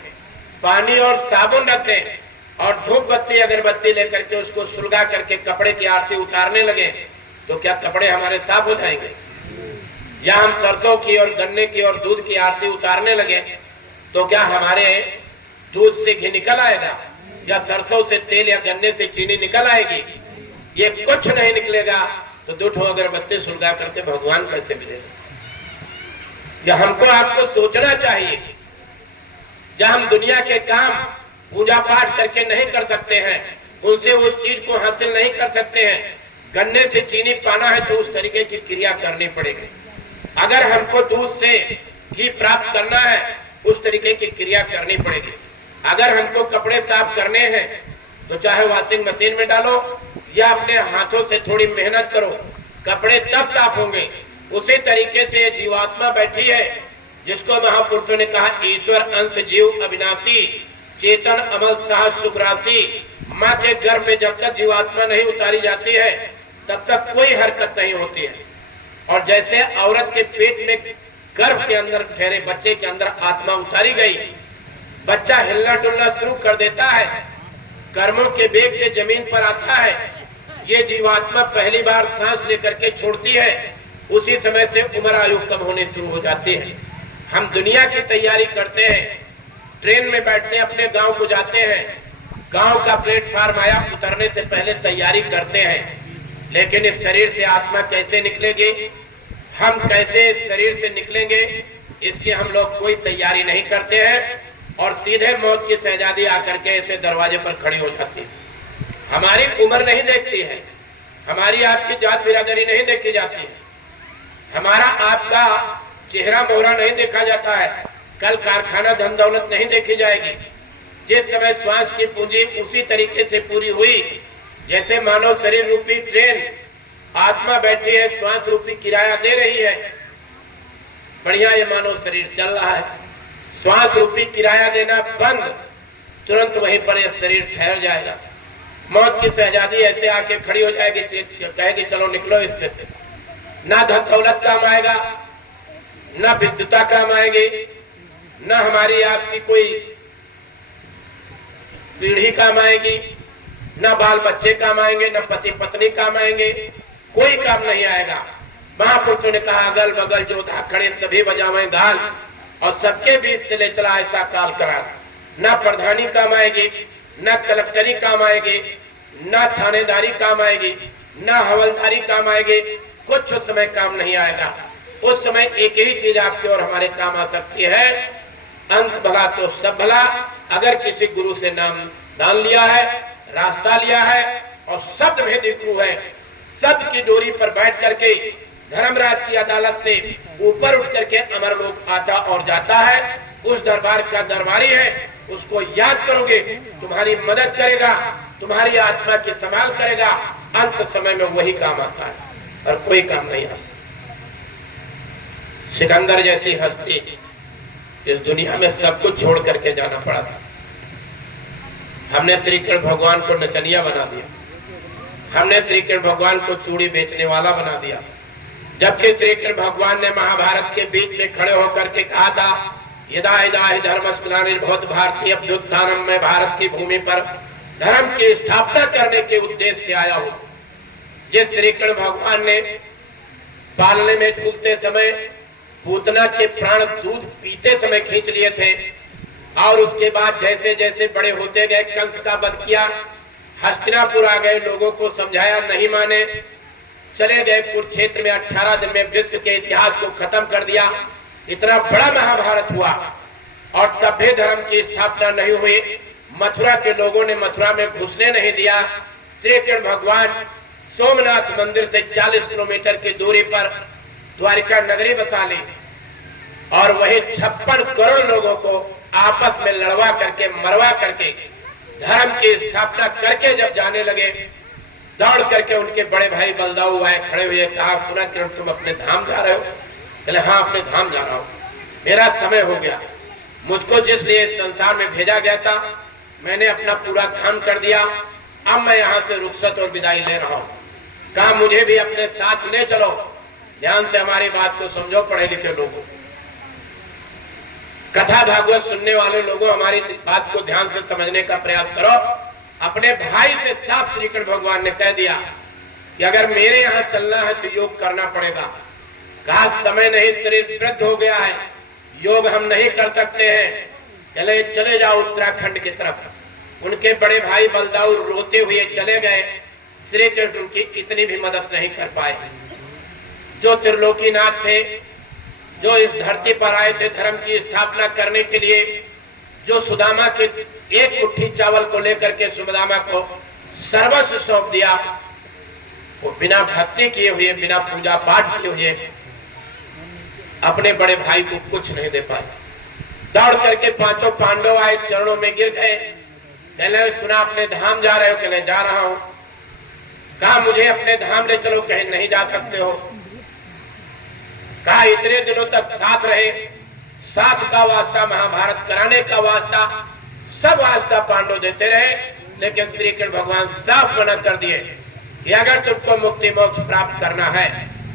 पानी और साबुन रख दें और धूप बत्ती अगरबत्ती लेकर के उसको सुलगा करके कपड़े की आरती उतारने लगे, तो क्या कपड़े हमारे साफ हो जाएंगे? या हम सरसों की और गन्ने की और दूध की आरती उतारने लगे तो क्या हमारे दूध से घी निकल आएगा? या सरसों से तेल या गन्ने से चीनी निकल आएगी? ये कुछ नहीं निकलेगा। तो 2 ठो अगरबत्ती सुलगा करके भगवान कैसे मिलेगा? या हमको आपको सोचना चाहिए, जब हम दुनिया के काम पूजा पाठ करके नहीं कर सकते हैं, उनसे उस चीज को हासिल नहीं कर सकते हैं। गन्ने से चीनी पाना है तो उस तरीके की क्रिया करनी पड़ेगी। अगर हमको दूध से घी प्राप्त करना है, उस तरीके की क्रिया करनी पड़ेगी। अगर हमको कपड़े साफ करने हैं तो चाहे वॉशिंग मशीन में डालो या अपने हाथों से थोड़ी मेहनत करो, कपड़े तब साफ होंगे। उसी तरीके से जीवात्मा बैठी है, जिसको महापुरुषों ने कहा ईश्वर अंश जीव अविनाशी, चेतन अमल साह सुख राशि। माँ के गर्भ में जब तक जीवात्मा नहीं उतारी जाती है तब तक कोई हरकत नहीं होती है। और जैसे औरत के पेट में गर्भ के अंदर ठहरे बच्चे के अंदर आत्मा उतारी गई, बच्चा हिलना डुलना शुरू कर देता है, कर्मों के वेग से जमीन पर आता है। ये जीवात्मा पहली बार सांस लेकर के छोड़ती है, उसी समय से उम्र आयु कम होने शुरू हो जाती है। हम दुनिया की तैयारी करते हैं, ट्रेन में बैठते हैं, अपने गांव को जाते हैं, गांव का प्लेटफार्म आया, उतरने से पहले तैयारी करते हैं। लेकिन इस शरीर से आत्मा कैसे निकलेगी, हम कैसे इस शरीर से निकलेंगे, इसकी हम लोग कोई तैयारी नहीं करते हैं और सीधे मौत की शहजादी आकर के ऐसे दरवाजे पर खड़ी हो जाती है। हमारी उम्र नहीं देखती है, हमारी आपकी जात बिरादरी नहीं देखी जाती है, हमारा आपका चेहरा मोहरा नहीं देखा जाता है, कल कारखाना धन दौलत नहीं देखी जाएगी। जिस समय श्वास की पूंजी उसी तरीके से पूरी हुई जैसे मानव शरीर रूपी ट्रेन, आत्मा बैठी है, श्वास रूपी किराया दे रही है। बढ़िया ये मानव शरीर चल रहा है, श्वास रूपी किराया देना बंद, तुरंत वहीं पर यह शरीर ठहर जाएगा। मौत की शहजादी ऐसे आके खड़ी हो जाएगी, कहेगी चलो निकलो इसमें से। ना धन दौलत काम आएगा, ना विद्युता काम आएगी, ना हमारी आपकी कोई पीढ़ी काम आएगी, ना बाल बच्चे काम आएंगे, ना पति पत्नी काम आएंगे, कोई काम नहीं आएगा। महापुरुषों ने कहा अगल बगल जो था खड़े सभी बजावें गाल, और सबके बीच से ले चला ऐसा काल करा। ना प्रधानी काम आएगी, ना कलेक्टरी काम आएगी, ना थानेदारी काम आएगी, ना हवलदारी काम आएगी, कुछ उस समय काम नहीं आएगा। उस समय एक ही चीज आपके और हमारे काम आ सकती है, अंत भला तो सब भला। अगर किसी गुरु से नाम दान लिया है, रास्ता लिया है और शब्द भेदी गुरु है, शब्द की डोरी पर बैठ करके धर्मराज की अदालत से ऊपर उठ करके अमर लोक आता और जाता है, उस दरबार का दरबारी है, उसको याद करोगे, तुम्हारी मदद करेगा, तुम्हारी आत्मा की संभाल करेगा। अंत समय में वही काम आता है और कोई काम नहीं आता। सिकंदर जैसी हस्ती इस दुनिया में सब कुछ छोड़ करके जाना पड़ा था। हमने श्री कृष्ण भगवान को नचनिया बना दिया, हमने श्री कृष्ण भगवान को चूड़ी बेचने वाला बना दिया, जबकि श्री कृष्ण भगवान ने महाभारत के बीच में खड़े होकर के कहा था यदा यदा हि धर्मस्ग्लानिर्भवत् भारतीय अभ्युत्थानम्, मैं भारत की भूमि पर धर्म की स्थापना करने के उद्देश्य से आया हूं। जिस श्री कृष्ण भगवान ने पालने में झूलते समय पूतना के प्राण दूध पीते समय खींच लिए थे, और उसके बाद जैसे जैसे बड़े होते गए कंस का वध किया, हस्तिनापुर आ गए, लोगों को समझाया नहीं माने, चले गए कुरुक्षेत्र में 18 दिन में विश्व के इतिहास को खत्म कर दिया। इतना बड़ा महाभारत हुआ और तब भी धर्म की स्थापना नहीं हुई। मथुरा के लोगों ने मथुरा में घुसने नहीं दिया। श्री कृष्ण भगवान सोमनाथ मंदिर से 40 किलोमीटर की दूरी पर द्वारिका नगरी बसा ली और वही 56 करोड़ लोगों को आपस में लड़वा करके मरवा करके धर्म की स्थापना करके जब जाने लगे, दौड़ करके उनके बड़े भाई बलदाऊ आए, खड़े हुए, कहा सुना कि तुम अपने धाम जा रहे हो? कहले हाँ अपने धाम जा रहा हूँ, मेरा समय हो गया, मुझको जिस लिए संसार में भेजा गया था मैंने अपना पूरा काम कर दिया, अब मैं यहाँ से रुखसत और विदाई ले रहा हूँ। कहा मुझे भी अपने साथ ले चलो। ध्यान से हमारी बात को समझो पढ़े लिखे लोगों, कथा भागवत सुनने वाले लोगों, हमारी बात को ध्यान से समझने का प्रयास करो। अपने भाई से साफ श्री कृष्ण भगवान ने कह दिया कि अगर मेरे यहाँ चलना है तो योग करना पड़ेगा। कहा समय नहीं, शरीर वृद्ध हो गया है, योग हम नहीं कर सकते हैं, चले चले जाओ उत्तराखंड की तरफ। उनके बड़े भाई बलदाऊ रोते हुए चले गए, श्री कृष्ण उनकी इतनी भी मदद नहीं कर पाए। जो त्रिलोकीनाथ थे, जो इस धरती पर आए थे धर्म की स्थापना करने के लिए, जो सुदामा के एक मुट्ठी चावल को लेकर के सुदामा को सर्वस्व सौंप दिया, वो बिना भक्ति किए हुए, बिना पूजा पाठ किए हुए अपने बड़े भाई को कुछ नहीं दे पाए। दौड़ करके पांचों पांडव आए, चरणों में गिर गए। कहने सुना अपने धाम जा रहे हो? कहने जा रहा हूं। कहा मुझे अपने धाम ले चलो? कहे नहीं जा सकते हो। कहा इतने दिनों तक साथ रहे, साथ का वास्ता, महाभारत कराने का वास्ता, सब वास्ता पांडव देते रहे, लेकिन श्री कृष्ण भगवान साफ मना कर दिए कि अगर तुमको मुक्ति मोक्ष प्राप्त करना है,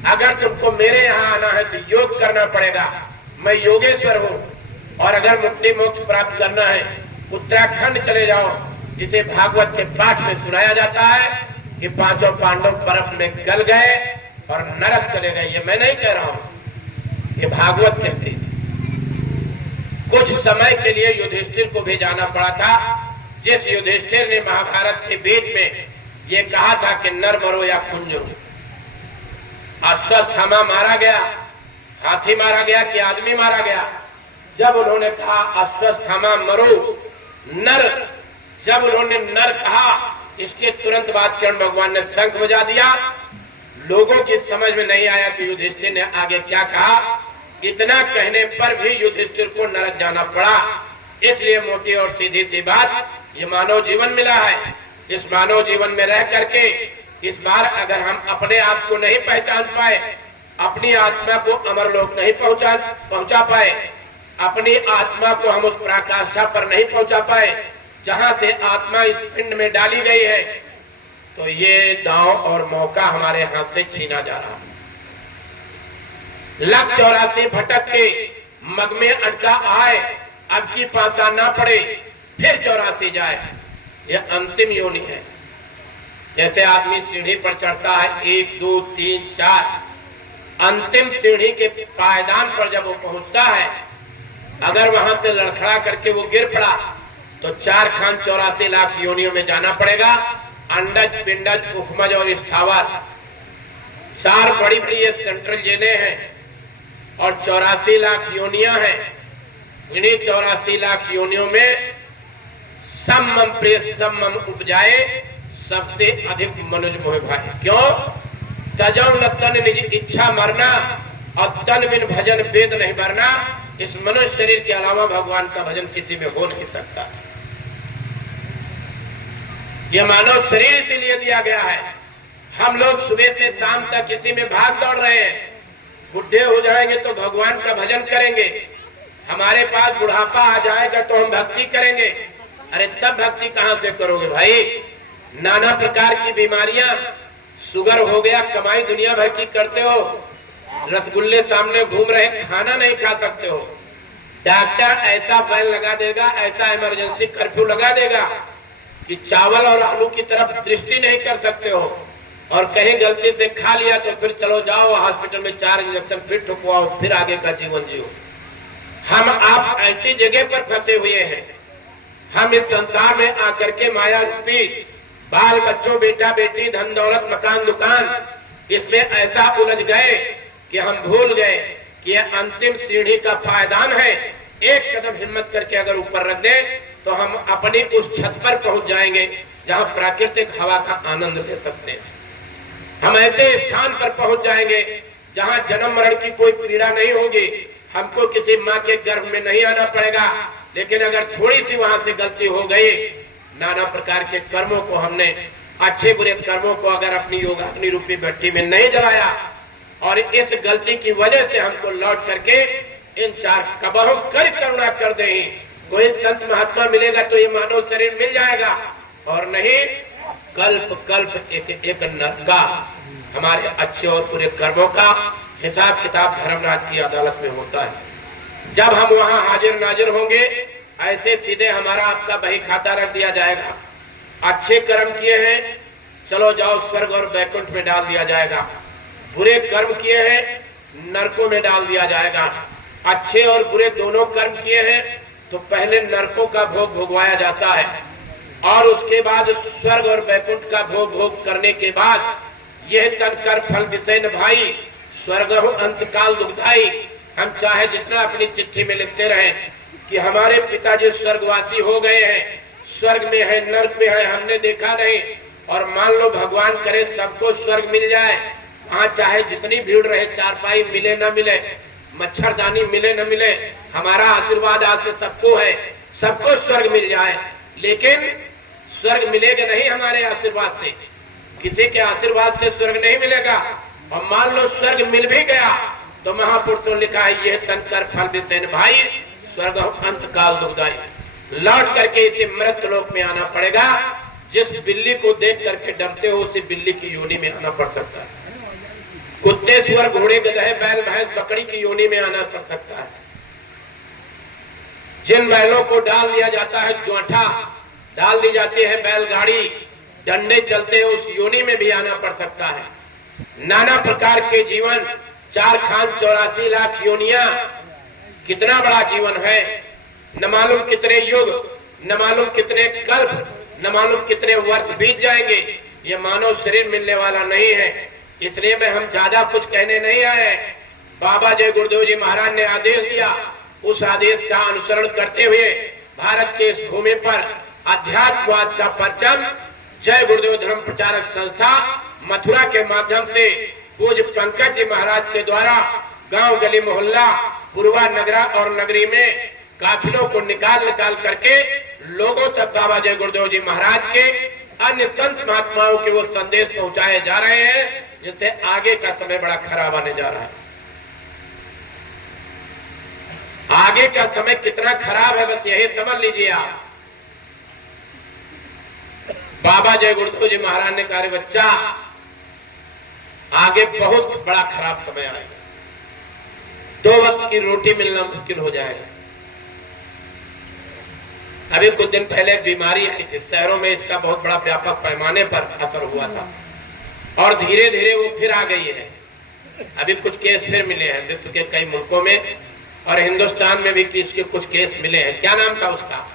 अगर तुमको मेरे यहाँ आना है तो योग करना पड़ेगा। मैं योगेश्वर हूँ। और अगर मुक्ति मोक्ष प्राप्त करना है उत्तराखंड चले जाओ। इसे भागवत के पाठ में सुनाया जाता है कि पांचों पांडव बर्फ में गल गए और नरक चले गए। ये मैं नहीं कह रहा हूं, ये भागवत कहते हैं। कुछ समय के लिए युधिष्ठिर को भी जाना पड़ा था, जिस युधिष्ठिर ने महाभारत के बीच में ये कहा था कि नर मरो या कुंजरो। अश्वत्थामा मारा गया, हाथी मारा गया कि आदमी मारा गया? जब उन्होंने कहा अश्वत्थामा मरो नर, जब उन्होंने नर कहा, इसके तुरंत बाद किरण भगवान ने शंख बजा दिया। लोगों की समझ में नहीं आया कि युधिष्ठिर ने आगे क्या कहा। इतना कहने पर भी युधिष्ठिर को नरक जाना पड़ा। इसलिए मोटी और सीधी सी बात, ये मानव जीवन मिला है। इस मानव जीवन में रह करके इस बार अगर हम अपने आप को नहीं पहचान पाए, अपनी आत्मा को अमरलोक नहीं पहुंचा पाए, अपनी आत्मा को हम उस पराकाष्ठा पर नहीं पहुंचा पाए जहां से आत्मा इस पिंड में डाली गई है, तो ये दांव और मौका हमारे हाथ से छीना जा रहा है। लख 84 भटक के मग में अटका आए, अब की पासा ना पड़े, फिर 84 जाए। यह अंतिम योनि है। जैसे आदमी सीढ़ी पर चढ़ता है 1 2 3 4, अंतिम सीढ़ी के पायदान पर जब वो पहुंचता है, अगर वहां से लड़खड़ा करके वो गिर पड़ा तो 4 खान 84 लाख योनियों में जाना पड़ेगा। अंडज, पिंडज, उखमज और स्थावर, 4 बड़ी बड़ी ये सेंट्रल जेलें हैं और 84 लाख योनियां हैं। इन्हीं 84 लाख योनियों में समम प्रिय समम उपजाए, सबसे अधिक मनुज मोह भाई। क्यों? तजम न तन निज इच्छा मरना, और तन बिन भजन वेद नहीं मरना। इस मनुष्य शरीर के अलावा भगवान का भजन किसी में हो नहीं सकता। यह मानव शरीर इसीलिए दिया गया है। हम लोग सुबह से शाम तक इसी में भाग दौड़ रहे हैं। बुढ़े हो जाएंगे तो भगवान का भजन करेंगे, हमारे पास बुढ़ापा आ जाएगा तो हम भक्ति करेंगे। अरे तब भक्ति कहां से करोगे भाई? नाना प्रकार की बीमारियां, शुगर हो गया, कमाई दुनिया भर की करते हो, रसगुल्ले सामने घूम रहे, खाना नहीं खा सकते हो। डॉक्टर ऐसा बैन लगा देगा, ऐसा इमरजेंसी कर्फ्यू लगा देगा कि चावल और आलू की तरफ दृष्टि नहीं कर सकते हो। और कहीं गलती से खा लिया तो फिर चलो जाओ हॉस्पिटल में 4 इंजेक्शन फिर ठुकवाओ, फिर आगे का जीवन जियो। हम आप ऐसी जगह पर फंसे हुए हैं। हम इस संसार में आकर के माया रूपी बाल बच्चों, बेटा बेटी, धन दौलत, मकान दुकान, इसमें ऐसा उलझ गए कि हम भूल गए कि यह अंतिम सीढ़ी का पायदान है। एक कदम हिम्मत करके अगर ऊपर रख दे तो हम अपनी उस छत पर पहुंच जाएंगे जहां प्राकृतिक हवा का आनंद ले सकते हैं। हम ऐसे स्थान पर पहुंच जाएंगे जहां जन्म मरण की कोई पीड़ा नहीं होगी। हमको किसी माँ के गर्भ में नहीं आना पड़ेगा। लेकिन अगर थोड़ी सी वहां से गलती हो गई, नाना प्रकार के कर्मों को हमने, अच्छे बुरे कर्मों को अगर अपनी योगाग्नि रूपी भट्टी में नहीं जलाया, और इस गलती की वजह से हमको लौट करके इन 4 कबहों कर करुणा कर दे, कोई संत महात्मा मिलेगा तो ये मानव शरीर मिल जाएगा, और नहीं कल्प कल्प एक नरका। हमारे अच्छे और बुरे कर्मों का हिसाब किताब धर्मराज की अदालत में होता है। जब हम वहां हाजिर नाजिर होंगे, ऐसे सीधे हमारा आपका बही खाता रख दिया जाएगा। अच्छे कर्म किए हैं, चलो जाओ स्वर्ग और वैकुंठ में डाल दिया जाएगा। बुरे कर्म किए हैं, नरकों में डाल दिया जाएगा। अच्छे और बुरे दोनों कर्म किए हैं तो पहले नरकों का भोग भोगवाया जाता है, और उसके बाद स्वर्ग और वैकुंठ का भोग भोग करने के बाद यह तन कर फल विषय न भाई, स्वर्ग अंतकाल दुखदाई। हम चाहे जितना अपनी चिट्ठी में लिखते रहे कि हमारे पिताजी स्वर्गवासी हो गए हैं, स्वर्ग में है नर्क में है हमने देखा नहीं, और मान लो भगवान करे सबको स्वर्ग मिल जाए, वहां चाहे जितनी भीड़ रहे, चारपाई मिले न मिले, मच्छरदानी मिले न मिले, हमारा आशीर्वाद आज से सबको है, सबको स्वर्ग मिल जाए, लेकिन स्वर्ग मिलेगा नहीं हमारे आशीर्वाद से, किसी के आशीर्वाद से स्वर्ग नहीं मिलेगा। और मान लो स्वर्ग मिल भी गया तो महापुरुषों लिखा है यह तन कर फल विषय भाई, स्वर्ग अंतकाल दुखदाई। लौट करके इसे मृत लोक में आना पड़ेगा। जिस बिल्ली को देख करके डरते हो उसी बिल्ली की योनि में आना पड़ सकता है। कुत्ते सुअर घोड़े गधे बैल भैंस बकरी की योनि में आना पड़ सकता है। जिन बैलों को डाल दिया जाता है जोंठा, डाल दी जाती है बैलगाड़ी, डंडे चलते हैं, उस योनि में भी आना पड़ सकता है। नाना प्रकार के जीवन, 4 खान 84 लाख योनिया, कितना बड़ा जीवन है। न मालूम कितने युग, न मालूम कितने कल्प, न मालूम कितने वर्ष बीत जाएंगे। ये मानव शरीर मिलने वाला नहीं है। इसलिए मैं हम ज्यादा कुछ कहने नहीं आए। बाबा जय गुरुदेव जी महाराज ने आदेश दिया, उस आदेश का अनुसरण करते हुए भारत के इस भूमि पर अध्यात्मवाद का परचम जय गुरुदेव धर्म प्रचारक संस्था मथुरा के माध्यम से पूज्य पंकज जी महाराज के द्वारा गांव गली मोहल्ला पूर्वा नगरा और नगरी में काफिलों को निकाल करके लोगों तक बाबा जय गुरुदेव जी महाराज के अन्य संत महात्माओं के वो संदेश पहुंचाए जा रहे हैं, जिनसे आगे का समय बड़ा खराब आने जा रहा है। आगे का समय कितना खराब है बस यही समझ लीजिए आप। बाबा जय गुरुदेव जी महाराज ने कहा बच्चा आगे बहुत बड़ा खराब समय आएगा, 2 वक्त की रोटी मिलना मुश्किल हो जाएगा। अभी कुछ दिन पहले बीमारी आई थी, शहरों में इसका बहुत बड़ा व्यापक पैमाने पर असर हुआ था और धीरे धीरे वो फिर आ गई है। अभी कुछ केस फिर मिले हैं विश्व के कई मुल्कों में, और हिंदुस्तान में भी इसके कुछ केस मिले हैं। क्या नाम था उसका?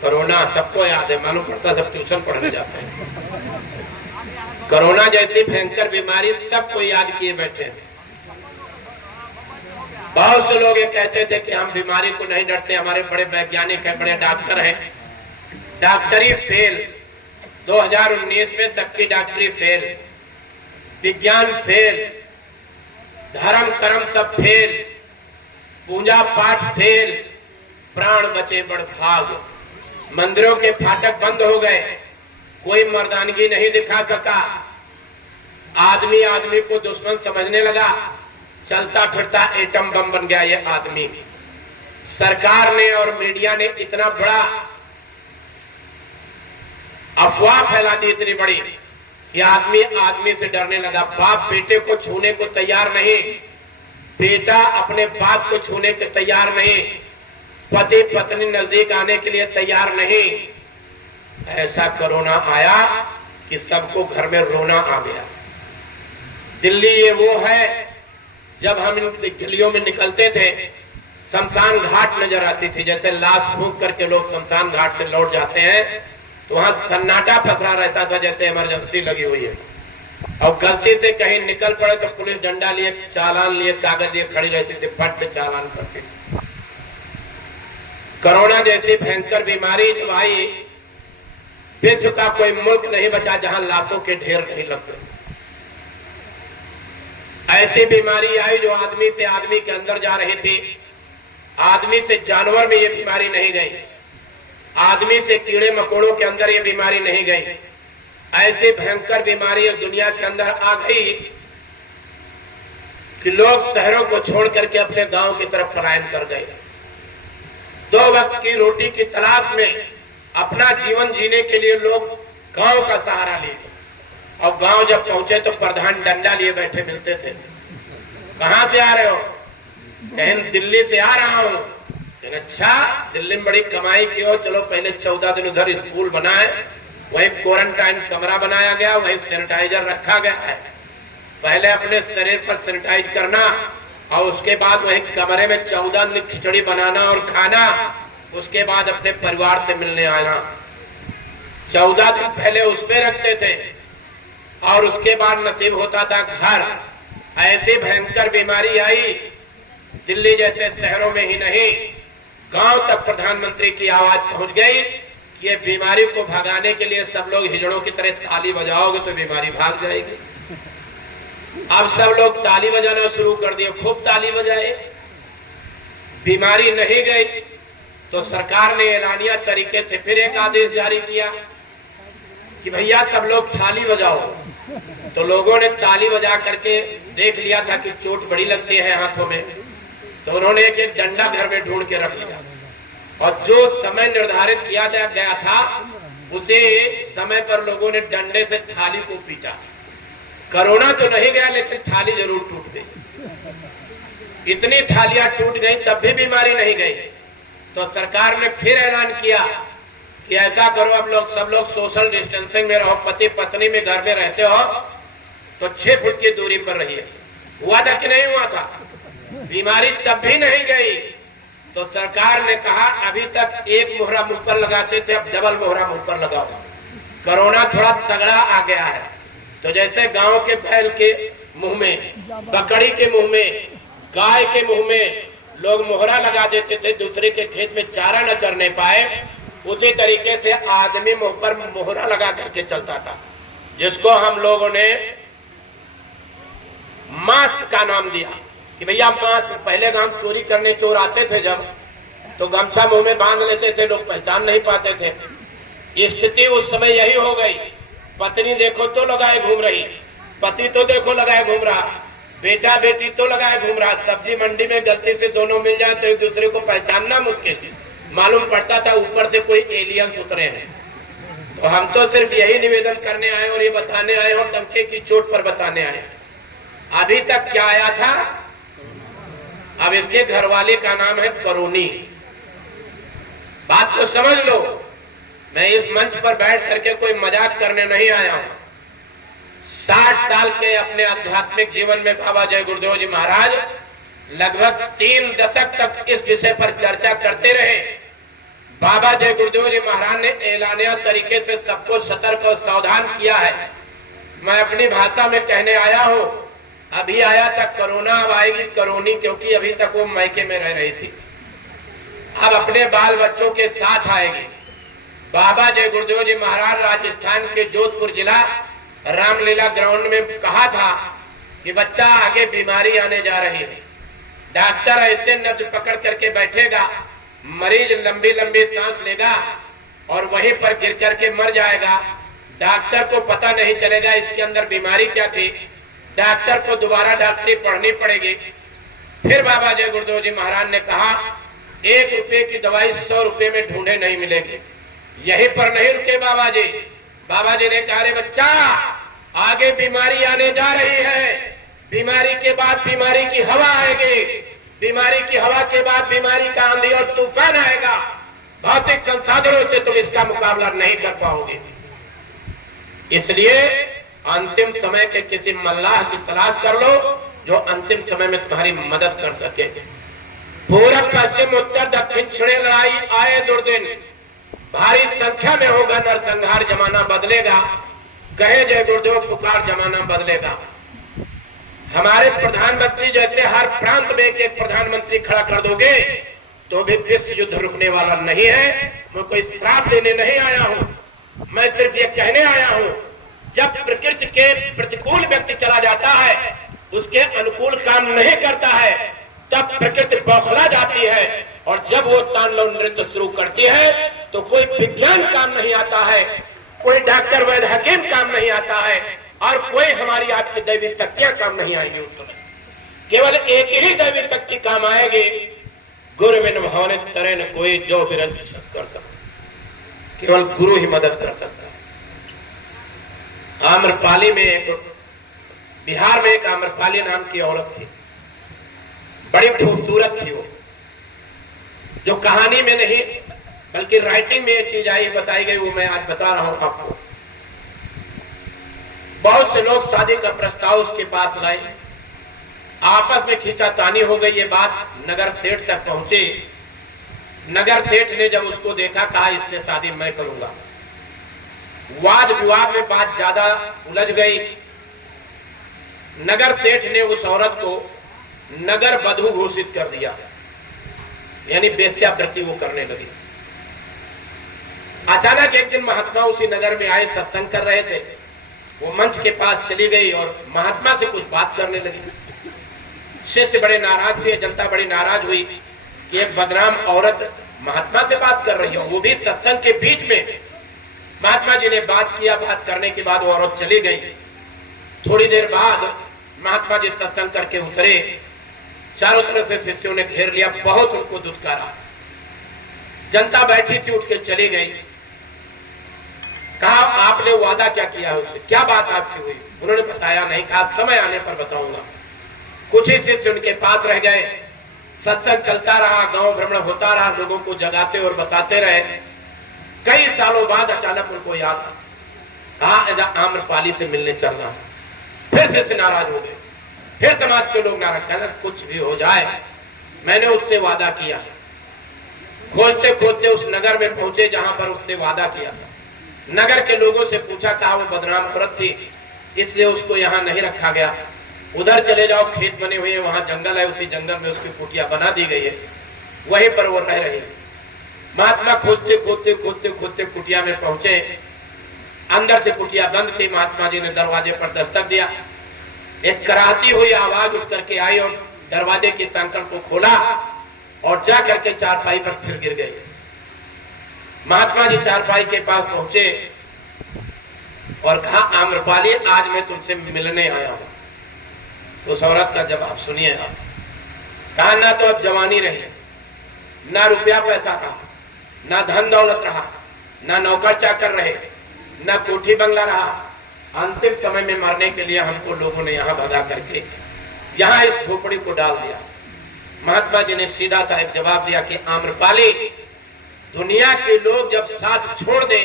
कोरोना। सबको याद है, मालूम पड़ता सब ट्यूशन पढ़ने जाते हैं। कोरोना जैसी भयंकर बीमारी सबको याद किए बैठे हैं। बहुत से लोग ये कहते थे कि हम बीमारी को नहीं डरते, हमारे बड़े वैज्ञानिक हैं, बड़े डॉक्टर हैं। डॉक्टरी फेल, 2019 में सबकी डॉक्टरी फेल, विज्ञान फेल, धर्म कर्म सब फेल, पूजा पाठ फेल, प्राण बचे बड़ भाग। मंदिरों के फाटक बंद हो गए, कोई मर्दानगी नहीं दिखा सका, आदमी आदमी को दुश्मन समझने लगा, चलता फिरता एटम बम बन गया ये आदमी। सरकार ने और मीडिया ने इतना बड़ा अफवाह फैला दी, इतनी बड़ी कि आदमी आदमी से डरने लगा। बाप बेटे को छूने को तैयार नहीं, बेटा अपने बाप को छूने के तैयार नहीं, पति पत्नी नजदीक आने के लिए तैयार नहीं। ऐसा कोरोना आया कि सबको घर में रोना आ गया। दिल्ली ये वो है, जब हम इन गलियों में निकलते थे शमशान घाट नजर आती थी, जैसे लाश फूंक करके लोग शमशान घाट से लौट जाते हैं तो वहां सन्नाटा पसरा रहता था, जैसे इमरजेंसी लगी हुई है। और गलती से कहीं निकल पड़े तो पुलिस डंडा लिए, चालान लिए, कागज लिए खड़ी रहती थी, फट से चालान करती थी। कोरोना जैसी भयंकर बीमारी जब आई, विश्व का कोई मुल्क नहीं बचा जहां लाशों के ढेर नहीं लगते। ऐसी बीमारी आई जो आदमी से आदमी के अंदर जा रही थी, आदमी से जानवर में ये बीमारी नहीं गई, आदमी से कीड़े मकोड़ों के अंदर ये बीमारी नहीं गई। ऐसी भयंकर बीमारी दुनिया के अंदर आ गई कि लोग शहरों को छोड़ करके अपने गांव की तरफ पलायन कर गए। 2 वक्त की रोटी की तलाश में अपना जीवन जीने के लिए लोग गांव का सहारा लिए, और गांव जब पहुंचे तो प्रधान डंडा लिए बैठे मिलते थे। कहां से आ रहे हो? कहीं दिल्ली से आ रहा हूं। अच्छा, दिल्ली में बड़ी कमाई की हो, चलो पहले 14 दिन उधर स्कूल बना है, वही क्वारंटाइन कमरा बनाया गया, वही सैनिटाइजर रखा गया है। पहले अपने शरीर पर सैनिटाइज करना और उसके बाद वही कमरे में 14 दिन खिचड़ी बनाना और खाना, उसके बाद अपने परिवार से मिलने आना। 14 दिन पहले उस पे रखते थे और उसके बाद नसीब होता था घर। ऐसी भयंकर बीमारी आई, दिल्ली जैसे शहरों में ही नहीं गांव तक प्रधानमंत्री की आवाज पहुंच गई कि ये बीमारी को भगाने के लिए सब लोग हिजड़ों की तरह ताली बजाओगे तो बीमारी भाग जाएगी। अब सब लोग ताली बजाना शुरू कर दिए, खूब ताली बजाए, बीमारी नहीं गई तो सरकार ने एलानिया तरीके से फिर एक आदेश जारी किया कि भैया सब लोग ताली बजाओ। तो लोगों ने ताली बजा करके देख लिया था कि चोट बड़ी लगती है हाथों में, तो उन्होंने एक एक डंडा घर में ढूंढ के रख लिया और जो समय निर्धारित किया गया था उसे समय पर लोगों ने डंडे से थाली को पीटा। कोरोना तो नहीं गया लेकिन थाली जरूर टूट गई। इतनी थालियां टूट गई तब भी बीमारी नहीं गई। तो सरकार ने फिर ऐलान किया कि ऐसा करो, अब लोग सब लोग सोशल डिस्टेंसिंग में रहो, पति पत्नी में घर में रहते हो तो 6 फुट की दूरी पर रहिए। हुआ था कि नहीं हुआ था? बीमारी तब भी नहीं गई। तो सरकार ने कहा अभी तक एक मोहरा मुंह पर लगाते थे, अब डबल मोहरा मुंह पर लगाओ। कोरोना थोड़ा तगड़ा आ गया है। तो जैसे गांव के बैल के मुंह में, बकरी के मुंह में, गाय के मुंह में लोग मोहरा लगा देते थे दूसरे के खेत में चारा न चरने पाए, उसी तरीके से आदमी मुंह पर मोहरा लगा करके चलता था, जिसको हम लोगों ने मास्क का नाम दिया कि भैया मास्क। पहले गांव चोरी करने चोर आते थे जब, तो गमछा मुंह में बांध लेते थे, लोग पहचान नहीं पाते थे। स्थिति उस समय यही हो गई। पत्नी देखो तो लगाए घूम रही, पति तो देखो लगाए घूम रहा, बेटा बेटी तो लगाए घूम रहा। सब्जी मंडी में गलती से दोनों मिल जाए तो एक दूसरे को पहचानना मुश्किल, मालूम पड़ता था ऊपर से कोई एलियंस उतरे हैं। तो हम तो सिर्फ यही निवेदन करने आए और ये बताने आए और डंके की चोट पर बताने आए। अभी तक क्या आया था? अब इसके घरवाले का नाम है करोनी। बात को समझ लो, मैं इस मंच पर बैठ करके कोई मजाक करने नहीं आया हूं। 60 साल के अपने आध्यात्मिक जीवन में बाबा जय गुरुदेव जी महाराज लगभग 3 दशक तक इस विषय पर चर्चा करते रहे। बाबा जय गुरुदेव जी महाराज ने एलानिया तरीके से सबको सतर्क और सावधान किया है। मैं अपनी भाषा में कहने आया हूं, अभी आया था कोरोना, अब आएगी करोनी, क्योंकि अभी तक वो मायके में रह रही थी, अब अपने बाल बच्चों के साथ आएगी। बाबा जय गुरुदेव जी महाराज राजस्थान के जोधपुर जिला रामलीला ग्राउंड में कहा था कि बच्चा आगे बीमारी आने जा रही है, डॉक्टर ऐसे नब्ज पकड़ करके बैठेगा, मरीज लंबी लंबी सांस लेगा और वहीं पर गिर करके मर जाएगा। डॉक्टर को पता नहीं चलेगा इसके अंदर बीमारी क्या थी, डॉक्टर को दोबारा डॉक्टरी पढ़नी पड़ेगी। फिर बाबा जय गुरुदेव जी महाराज ने कहा 1 रुपए की दवाई 100 रुपए में ढूंढे नहीं मिलेगी। यहीं पर नहीं रुके बाबा जी। बाबा जी ने कहा रे बच्चा, आगे बीमारी आने जा रही है, बीमारी के बाद बीमारी की हवा आएगी, बीमारी की हवा के बाद बीमारी का आंधी और तूफान आएगा। भौतिक संसाधनों से तुम इसका मुकाबला नहीं कर पाओगे। इसलिए अंतिम समय के किसी मल्लाह की तलाश कर लो जो अंतिम समय में तुम्हारी मदद कर सके। पूरब पश्चिम उत्तर दक्षिण छिड़े लड़ाई आए दुर्दिन, भारी संख्या में होगा नरसंहार, जमाना बदलेगा, कहे जय गुरुदेव पुकार, जमाना बदलेगा। हमारे प्रधानमंत्री जैसे हर प्रांत में एक प्रधानमंत्री खड़ा कर दोगे तो भी विश्व युद्ध रुकने वाला नहीं है। मैं कोई श्राप देने नहीं आया हूं, मैं सिर्फ ये कहने आया हूं, जब प्रकृति के प्रतिकूल व्यक्ति चला जाता है, उसके अनुकूल काम नहीं करता है, तब प्रकृति बौखला जाती है और जब वो तांडव नृत्य शुरू करती है तो कोई विज्ञान काम नहीं आता है, कोई डॉक्टर वैद्य हकीम काम नहीं आता है और कोई हमारी आपकी दैवी शक्तियां काम नहीं आएंगी। उस समय केवल एक ही दैवी शक्ति काम आएगी, गुरु बिन भावने तरे न कोई जो विरंज कर सकता, केवल गुरु ही मदद कर सकता है। आम्रपाली में एक, बिहार में एक आम्रपाली नाम की औरत थी, बड़ी खूबसूरत थी वो, जो कहानी में नहीं बल्कि राइटिंग में ये चीज आई बताई गई, वो मैं आज बता रहा हूं आपको। बहुत से लोग शादी का प्रस्ताव उसके पास लाए, आपस में खींचातानी हो गई, ये बात नगर सेठ तक पहुंची। नगर सेठ ने जब उसको देखा, कहा इससे शादी मैं करूंगा। वाद विवाद में बात ज्यादा उलझ गई। नगर सेठ ने उस औरत को नगर बधू घोषित कर दिया, यानी वेश्यावृत्ति वो करने लगी। अचानक एक दिन महात्मा उसी नगर में आए, सत्संग कर रहे थे। वो मंच के पास चली गई और महात्मा से कुछ बात करने लगी। शिष्य बड़े नाराज हुए, जनता बड़ी नाराज हुई कि एक बदनाम औरत महात्मा से बात कर रही है, वो भी सत्संग के बीच में। महात्मा जी ने बात किया, बात करने के बाद वो औरत चली गई। थोड़ी देर बाद महात्मा जी सत्संग करके उतरे, चारों तरफ से शिष्यों ने घेर लिया, बहुत उनको दुत्कारा। जनता बैठी थी, उठ के चली गई। कहा आपने वादा क्या किया उससे, क्या बात आपकी हुई? उन्होंने बताया नहीं। कहा समय आने पर बताऊंगा। कुछ ही शिष्य उनके पास रह गए। सत्संग चलता रहा, गांव भ्रमण होता रहा, लोगों को जगाते और बताते रहे। कई सालों बाद अचानक उनको याद आया, आम्रपाली से मिलने चल रहा। फिर शिष्य नाराज हो गए, फिर समाज के लोग नाराज, कहना कुछ भी हो जाए मैंने उससे वादा किया। खोजते खोजते उस नगर में पहुंचे जहां पर उससे वादा किया था। नगर के लोगों से पूछा, कहा वो बदनाम औरत थी, इसलिए उसको यहाँ नहीं रखा गया। उधर चले जाओ, खेत बने हुए हैं, वहां जंगल है, उसी जंगल में उसकी कुटिया बना दी गई है, वहीं पर वो रह रही है। महात्मा खोजते खोजते खोजते खोजते कुटिया में पहुंचे। अंदर से कुटिया बंद थी। महात्मा जी ने दरवाजे पर दस्तक दिया। एक कराहती हुई आवाज उठ करके आई और दरवाजे की सांकल को खोला और जा करके चारपाई पर फिर गिर गए। महात्मा जी चारपाई के पास पहुंचे और कहा, आम्रपाली आज मैं तुमसे मिलने आया हूं। उस औरत का जवाब सुनिए आप। कहा ना तो अब जवानी रही, ना रुपया पैसा रहा, ना धन दौलत रहा, ना नौकर चाकर रहे, ना कोठी बंगला रहा। अंतिम समय में मरने के लिए हमको लोगों ने यहाँ भगा करके यहाँ इस झोपड़ी को डाल दिया। महात्मा जी ने सीधा सा एक जवाब दिया कि आम्रपाली, दुनिया के लोग जब साथ छोड़ दे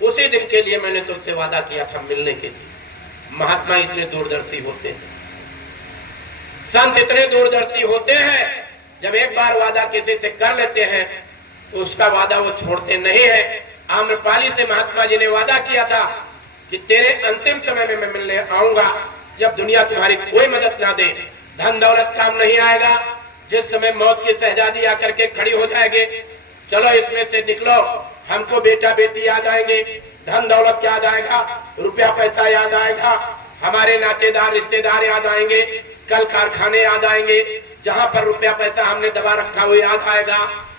उसी दिन के लिए मैंने तुमसे वादा किया था मिलने के लिए। महात्मा इतने दूरदर्शी होते हैं, संत इतने दूरदर्शी होते हैं, जब एक बार वादा किसी से कर लेते हैं तो उसका वादा वो छोड़ते नहीं है। आम्रपाली से महात्मा जी ने वादा किया था कि तेरे अंतिम समय में मैं मिलने आऊंगा, जब दुनिया तुम्हारी कोई मदद ना दे, धन दौलत काम नहीं आएगा। जिस समय मौत की शहजादी आकर के खड़ी हो जाएगी, चलो इसमें से निकलो, हमको बेटा बेटी याद आएंगे, धन दौलत याद आएगा, रुपया पैसा याद आएगा, हमारे नातेदार रिश्तेदार याद आएंगे, कल कारखाने याद आएंगे, जहां पर रुपया पैसा हमने दबा रखा वो याद आएगा।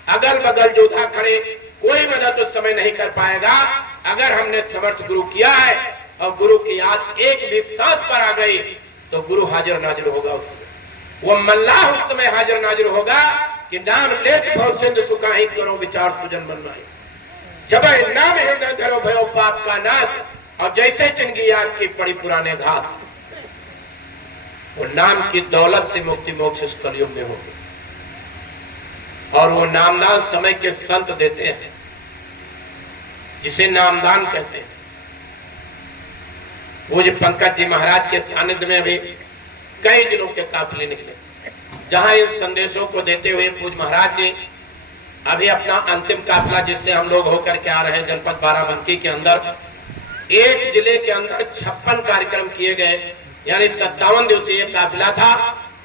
अगल बगल योद्धा खड़े, कोई मदद उस समय नहीं कर पाएगा। अगर हमने समर्थ गुरु किया है और गुरु की याद एक भी सांस पर आ गई तो गुरु हाजिर नाजिर होगा। उसमें वो मल्लाह उस समय हाजिर नाजिर होगा कि नाम लेत भव सिंधु सुखाही करो विचार सुजन बनवाई। जब नाम हृदय धरो भयो पाप का नाश, और जैसे चिंगी आग की पड़ी पुराने घास। वो नाम की दौलत से मुक्ति मोक्ष इस कलयुग में होगी। और वो नामदान समय के संत देते हैं, जिसे नामदान कहते हैं। पूज्य पंकज जी महाराज के सानिध्य में भी कई दिनों के काफिले निकले, जहां इन संदेशों को देते हुए पूज्य महाराज जी अभी अपना अंतिम काफिला, जिससे हम लोग होकर के आ रहे हैं जनपद बाराबंकी के अंदर, एक जिले के अंदर 56 कार्यक्रम किए गए, यानी 57 दिवसीय काफिला था।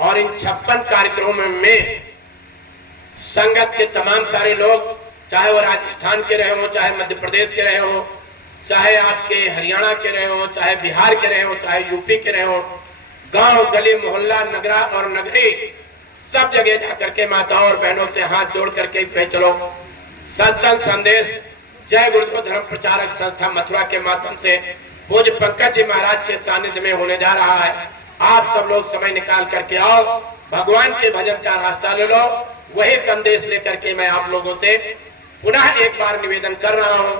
और इन 56 कार्यक्रमों में संगत के तमाम सारे लोग, चाहे वो राजस्थान के रहे हो, चाहे मध्य प्रदेश के रहे हो, चाहे आपके हरियाणा के रहे हो, चाहे बिहार के रहे हो, चाहे यूपी के रहे हो, गांव गली मोहल्ला नगरा और नगरी सब जगह जाकर के माताओं और बहनों से हाथ जोड़ करके कहे चलो सत्संग संदेश जय गुरुदेव धर्म प्रचारक संस्था मथुरा के माध्यम से पूज्य पंकज जी महाराज के सानिध्य में होने जा रहा है। आप सब लोग समय निकाल करके आओ, भगवान के भजन का रास्ता ले लो। वही संदेश लेकर के मैं आप लोगों से पुनः एक बार निवेदन कर रहा हूं।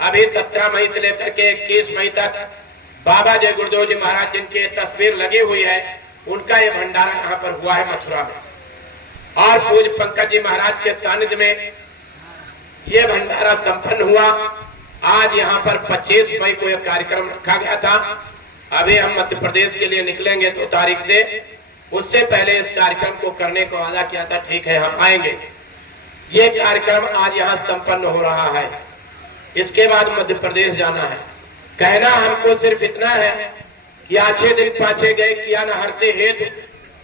अभी 17 मई से लेकर के 21 मई तक बाबा जय गुरुदेव जी महाराज जिनकी तस्वीर लगी हुई है, उनका ये भंडारा यहाँ पर हुआ है मथुरा में। और पूज्य पंकज जी महाराज के सानिध्य में ये भंडारा संपन्न हुआ। आज यहाँ पर 25 मई को एक कार्यक्रम रखा गया था। अभी हम मध्य प्रदेश के लिए निकलेंगे 2 तारीख से, उससे पहले इस कार्यक्रम को करने को वादा किया था। ठीक है, हम आएंगे। ये कार्यक्रम आज यहाँ संपन्न हो रहा है। इसके बाद मध्य प्रदेश जाना है। कहना हमको सिर्फ इतना है कि आछे दिन पाछे गए किया न हर से हेतु,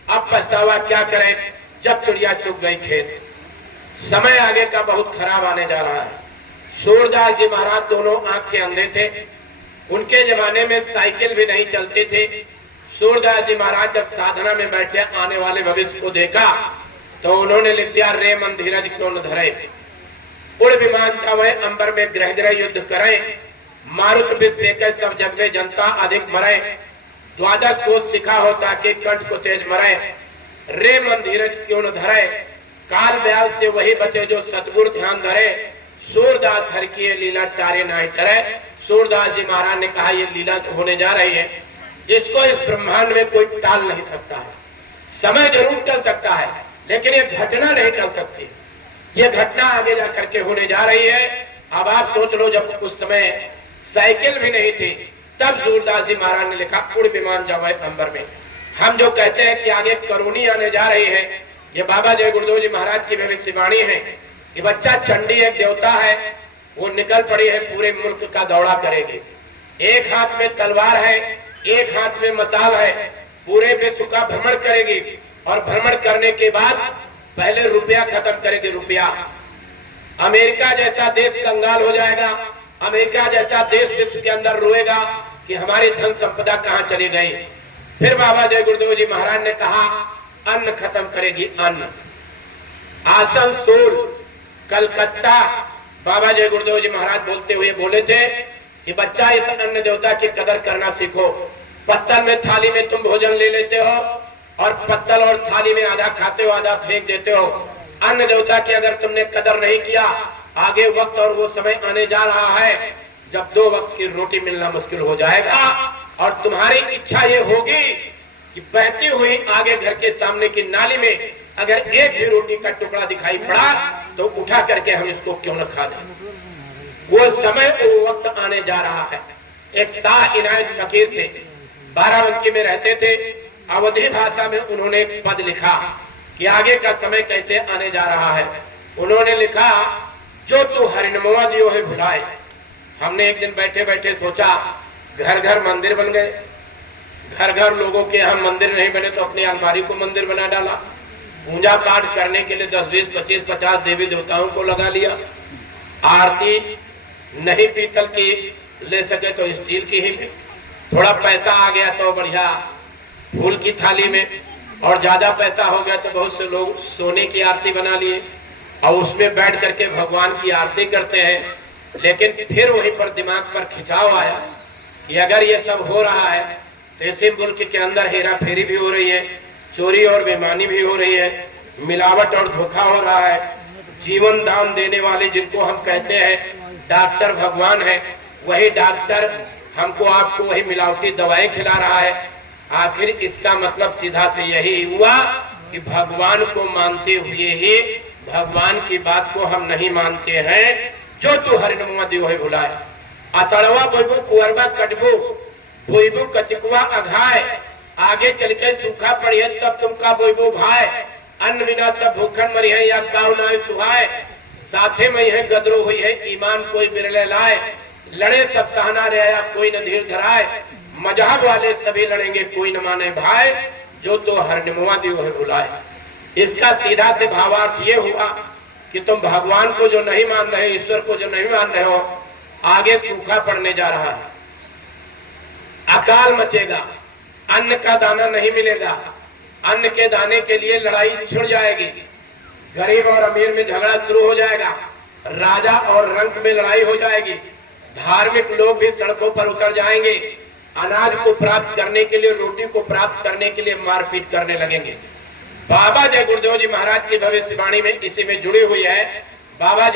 अब पछतावा क्या करें जब चिड़िया चुग गई खेत। समय आगे का बहुत खराब आने जा रहा है। सूरदास जी महाराज दोनों आंख के अंधे थे। उनके जमाने में साइकिल भी नहीं चलती थी। सूरदास जी महाराज जब साधना में बैठे आने वाले भविष्य को देखा तो उन्होंने लिख दिया, रे मन धीरज क्यों न धरे, उड़ विमान जावे अंबर में ग्रह ग्रह युद्ध करे, मारुत विष लेकर सब जग में जनता अधिक मरे, द्वादश कोष सिखा हो ताकि कंठ को तेज मरे, रे मन धीरज क्यों न धरे, काल ब्याल से वही बचे जो सतगुरु ध्यान धरे, सूरदास हर की ये लीला टारे ना टरे। सूरदास जी महाराज ने कहा ये लीला तो होने जा रही है, इसको इस ब्रह्मांड में कोई टाल नहीं सकता है। समय जरूर टल सकता है लेकिन ये घटना नहीं टल सकती। ये घटना आगे जा करके होने जा रही है। अब आप सोच लो, जब उस समय साइकिल भी नहीं थी तब सूरदास जी महाराज ने लिखा, उड़ विमान जावे अंबर में। हम जो कहते हैं कि आगे करुणी आने जा रही है, ये बाबा जय गुरुदेव जी महाराज की भविष्यवाणी है। ये बच्चा चंडी एक देवता है, वो निकल पड़ी है, पूरे मुल्क का दौड़ा करेगी। एक हाथ में तलवार है, एक हाथ में मसाल है, पूरे विश्व का भ्रमण करेगी और भ्रमण करने के बाद पहले रुपया खत्म करेगी। रुपया, अमेरिका जैसा देश कंगाल हो जाएगा। अमेरिका जैसा देश विश्व के अंदर रोएगा कि हमारी धन संपदा कहां चली गई। फिर बाबा जय गुरुदेव जी महाराज ने कहा, अन्न खत्म करेगी, अन्न। आसनसोल, कलकत्ता, बाबा जय गुरुदेव जी महाराज बोलते हुए बोले थे कि बच्चा इस अन्न देवता की कदर करना सीखो। पत्तल में थाली में तुम भोजन ले लेते हो और पत्तल और थाली में आधा खाते हो आधा फेंक देते हो। अन्न देवता की अगर तुमने कदर नहीं किया, आगे वक्त और वो समय आने जा रहा है जब 2 वक्त की रोटी मिलना मुश्किल हो जाएगा और तुम्हारी इच्छा ये होगी कि बहती हुई आगे घर के सामने की नाली में अगर एक भी रोटी का टुकड़ा दिखाई पड़ा तो उठा करके हम इसको क्यों न खा दें। वो समय वो वक्त आने जा रहा है। एक शाह इनायत फकीर थे, बाराबंकी में रहते थे। अवधी भाषा में उन्होंने एक पद लिखा कि आगे का समय कैसे आने जा रहा है। उन्होंने लिखा, जो तू हरिनमवा दियो है भुलाए। हमने एक दिन बैठे बैठे सोचा, घर घर मंदिर बन गए। घर घर लोगों के यहाँ मंदिर नहीं बने तो अपनी अलमारी को मंदिर बना डाला। पूजा पाठ करने के लिए 10, 20, 25, 50 देवी देवताओं को लगा लिया। आरती नहीं पीतल की ले सके तो स्टील की ही। थोड़ा पैसा आ गया तो बढ़िया फूल की थाली में, और ज्यादा पैसा हो गया तो बहुत से लोग सोने की आरती बना लिए और उसमें बैठ करके भगवान की आरती करते हैं। लेकिन फिर वहीं पर दिमाग पर खिंचाव आया कि अगर ये सब हो रहा है तो इसी मुल्क के अंदर हेरा फेरी भी हो रही है, चोरी और बेईमानी भी हो रही है, मिलावट और धोखा हो रहा है। जीवन दान देने वाले जिनको हम कहते हैं डॉक्टर भगवान है, वही डॉक्टर हमको आपको वही मिलावटी दवाएं खिला रहा है। आखिर इसका मतलब सीधा से यही हुआ कि भगवान को मानते हुए ही भगवान की बात को हम नहीं मानते हैं। जो तू हरिनमवा दियो है भुलाए, असड़वा बोइबू कुंवरबा कटबू बोइबू कचिकवा अघाय, आगे चल के सूखा पड़िए तब तुमका बोइबू भाई, अन्न बिना सब भूखन मरी है या काउ ना सुहाय, साथे में यह गदरो हुई है ईमान कोई बिरले लाए, लड़े सब सहना रहा कोई न धीर धराए, मजहब वाले सभी लड़ेंगे कोई न माने भाई, जो तो हरिनमवा दियो है भुलाए। इसका सीधा से भावार्थ ये हुआ कि तुम भगवान को जो नहीं मान रहे, ईश्वर को जो नहीं मान रहे हो, आगे सूखा पड़ने जा रहा है, अकाल मचेगा, अन्न का दाना नहीं मिलेगा, अन्न के दाने के लिए लड़ाई छिड़ जाएगी, गरीब और अमीर में झगड़ा शुरू हो जाएगा, राजा और रंक में लड़ाई हो जाएगी, धार्मिक लोग भी सड़कों पर उतर जाएंगे, अनाज को प्राप्त करने के लिए, रोटी को प्राप्त करने के लिए मारपीट करने लगेंगे। बाबा जय गुरुदेव जी महाराज की भविष्यवाणी में इसी में जुड़ी हुई है। बाबा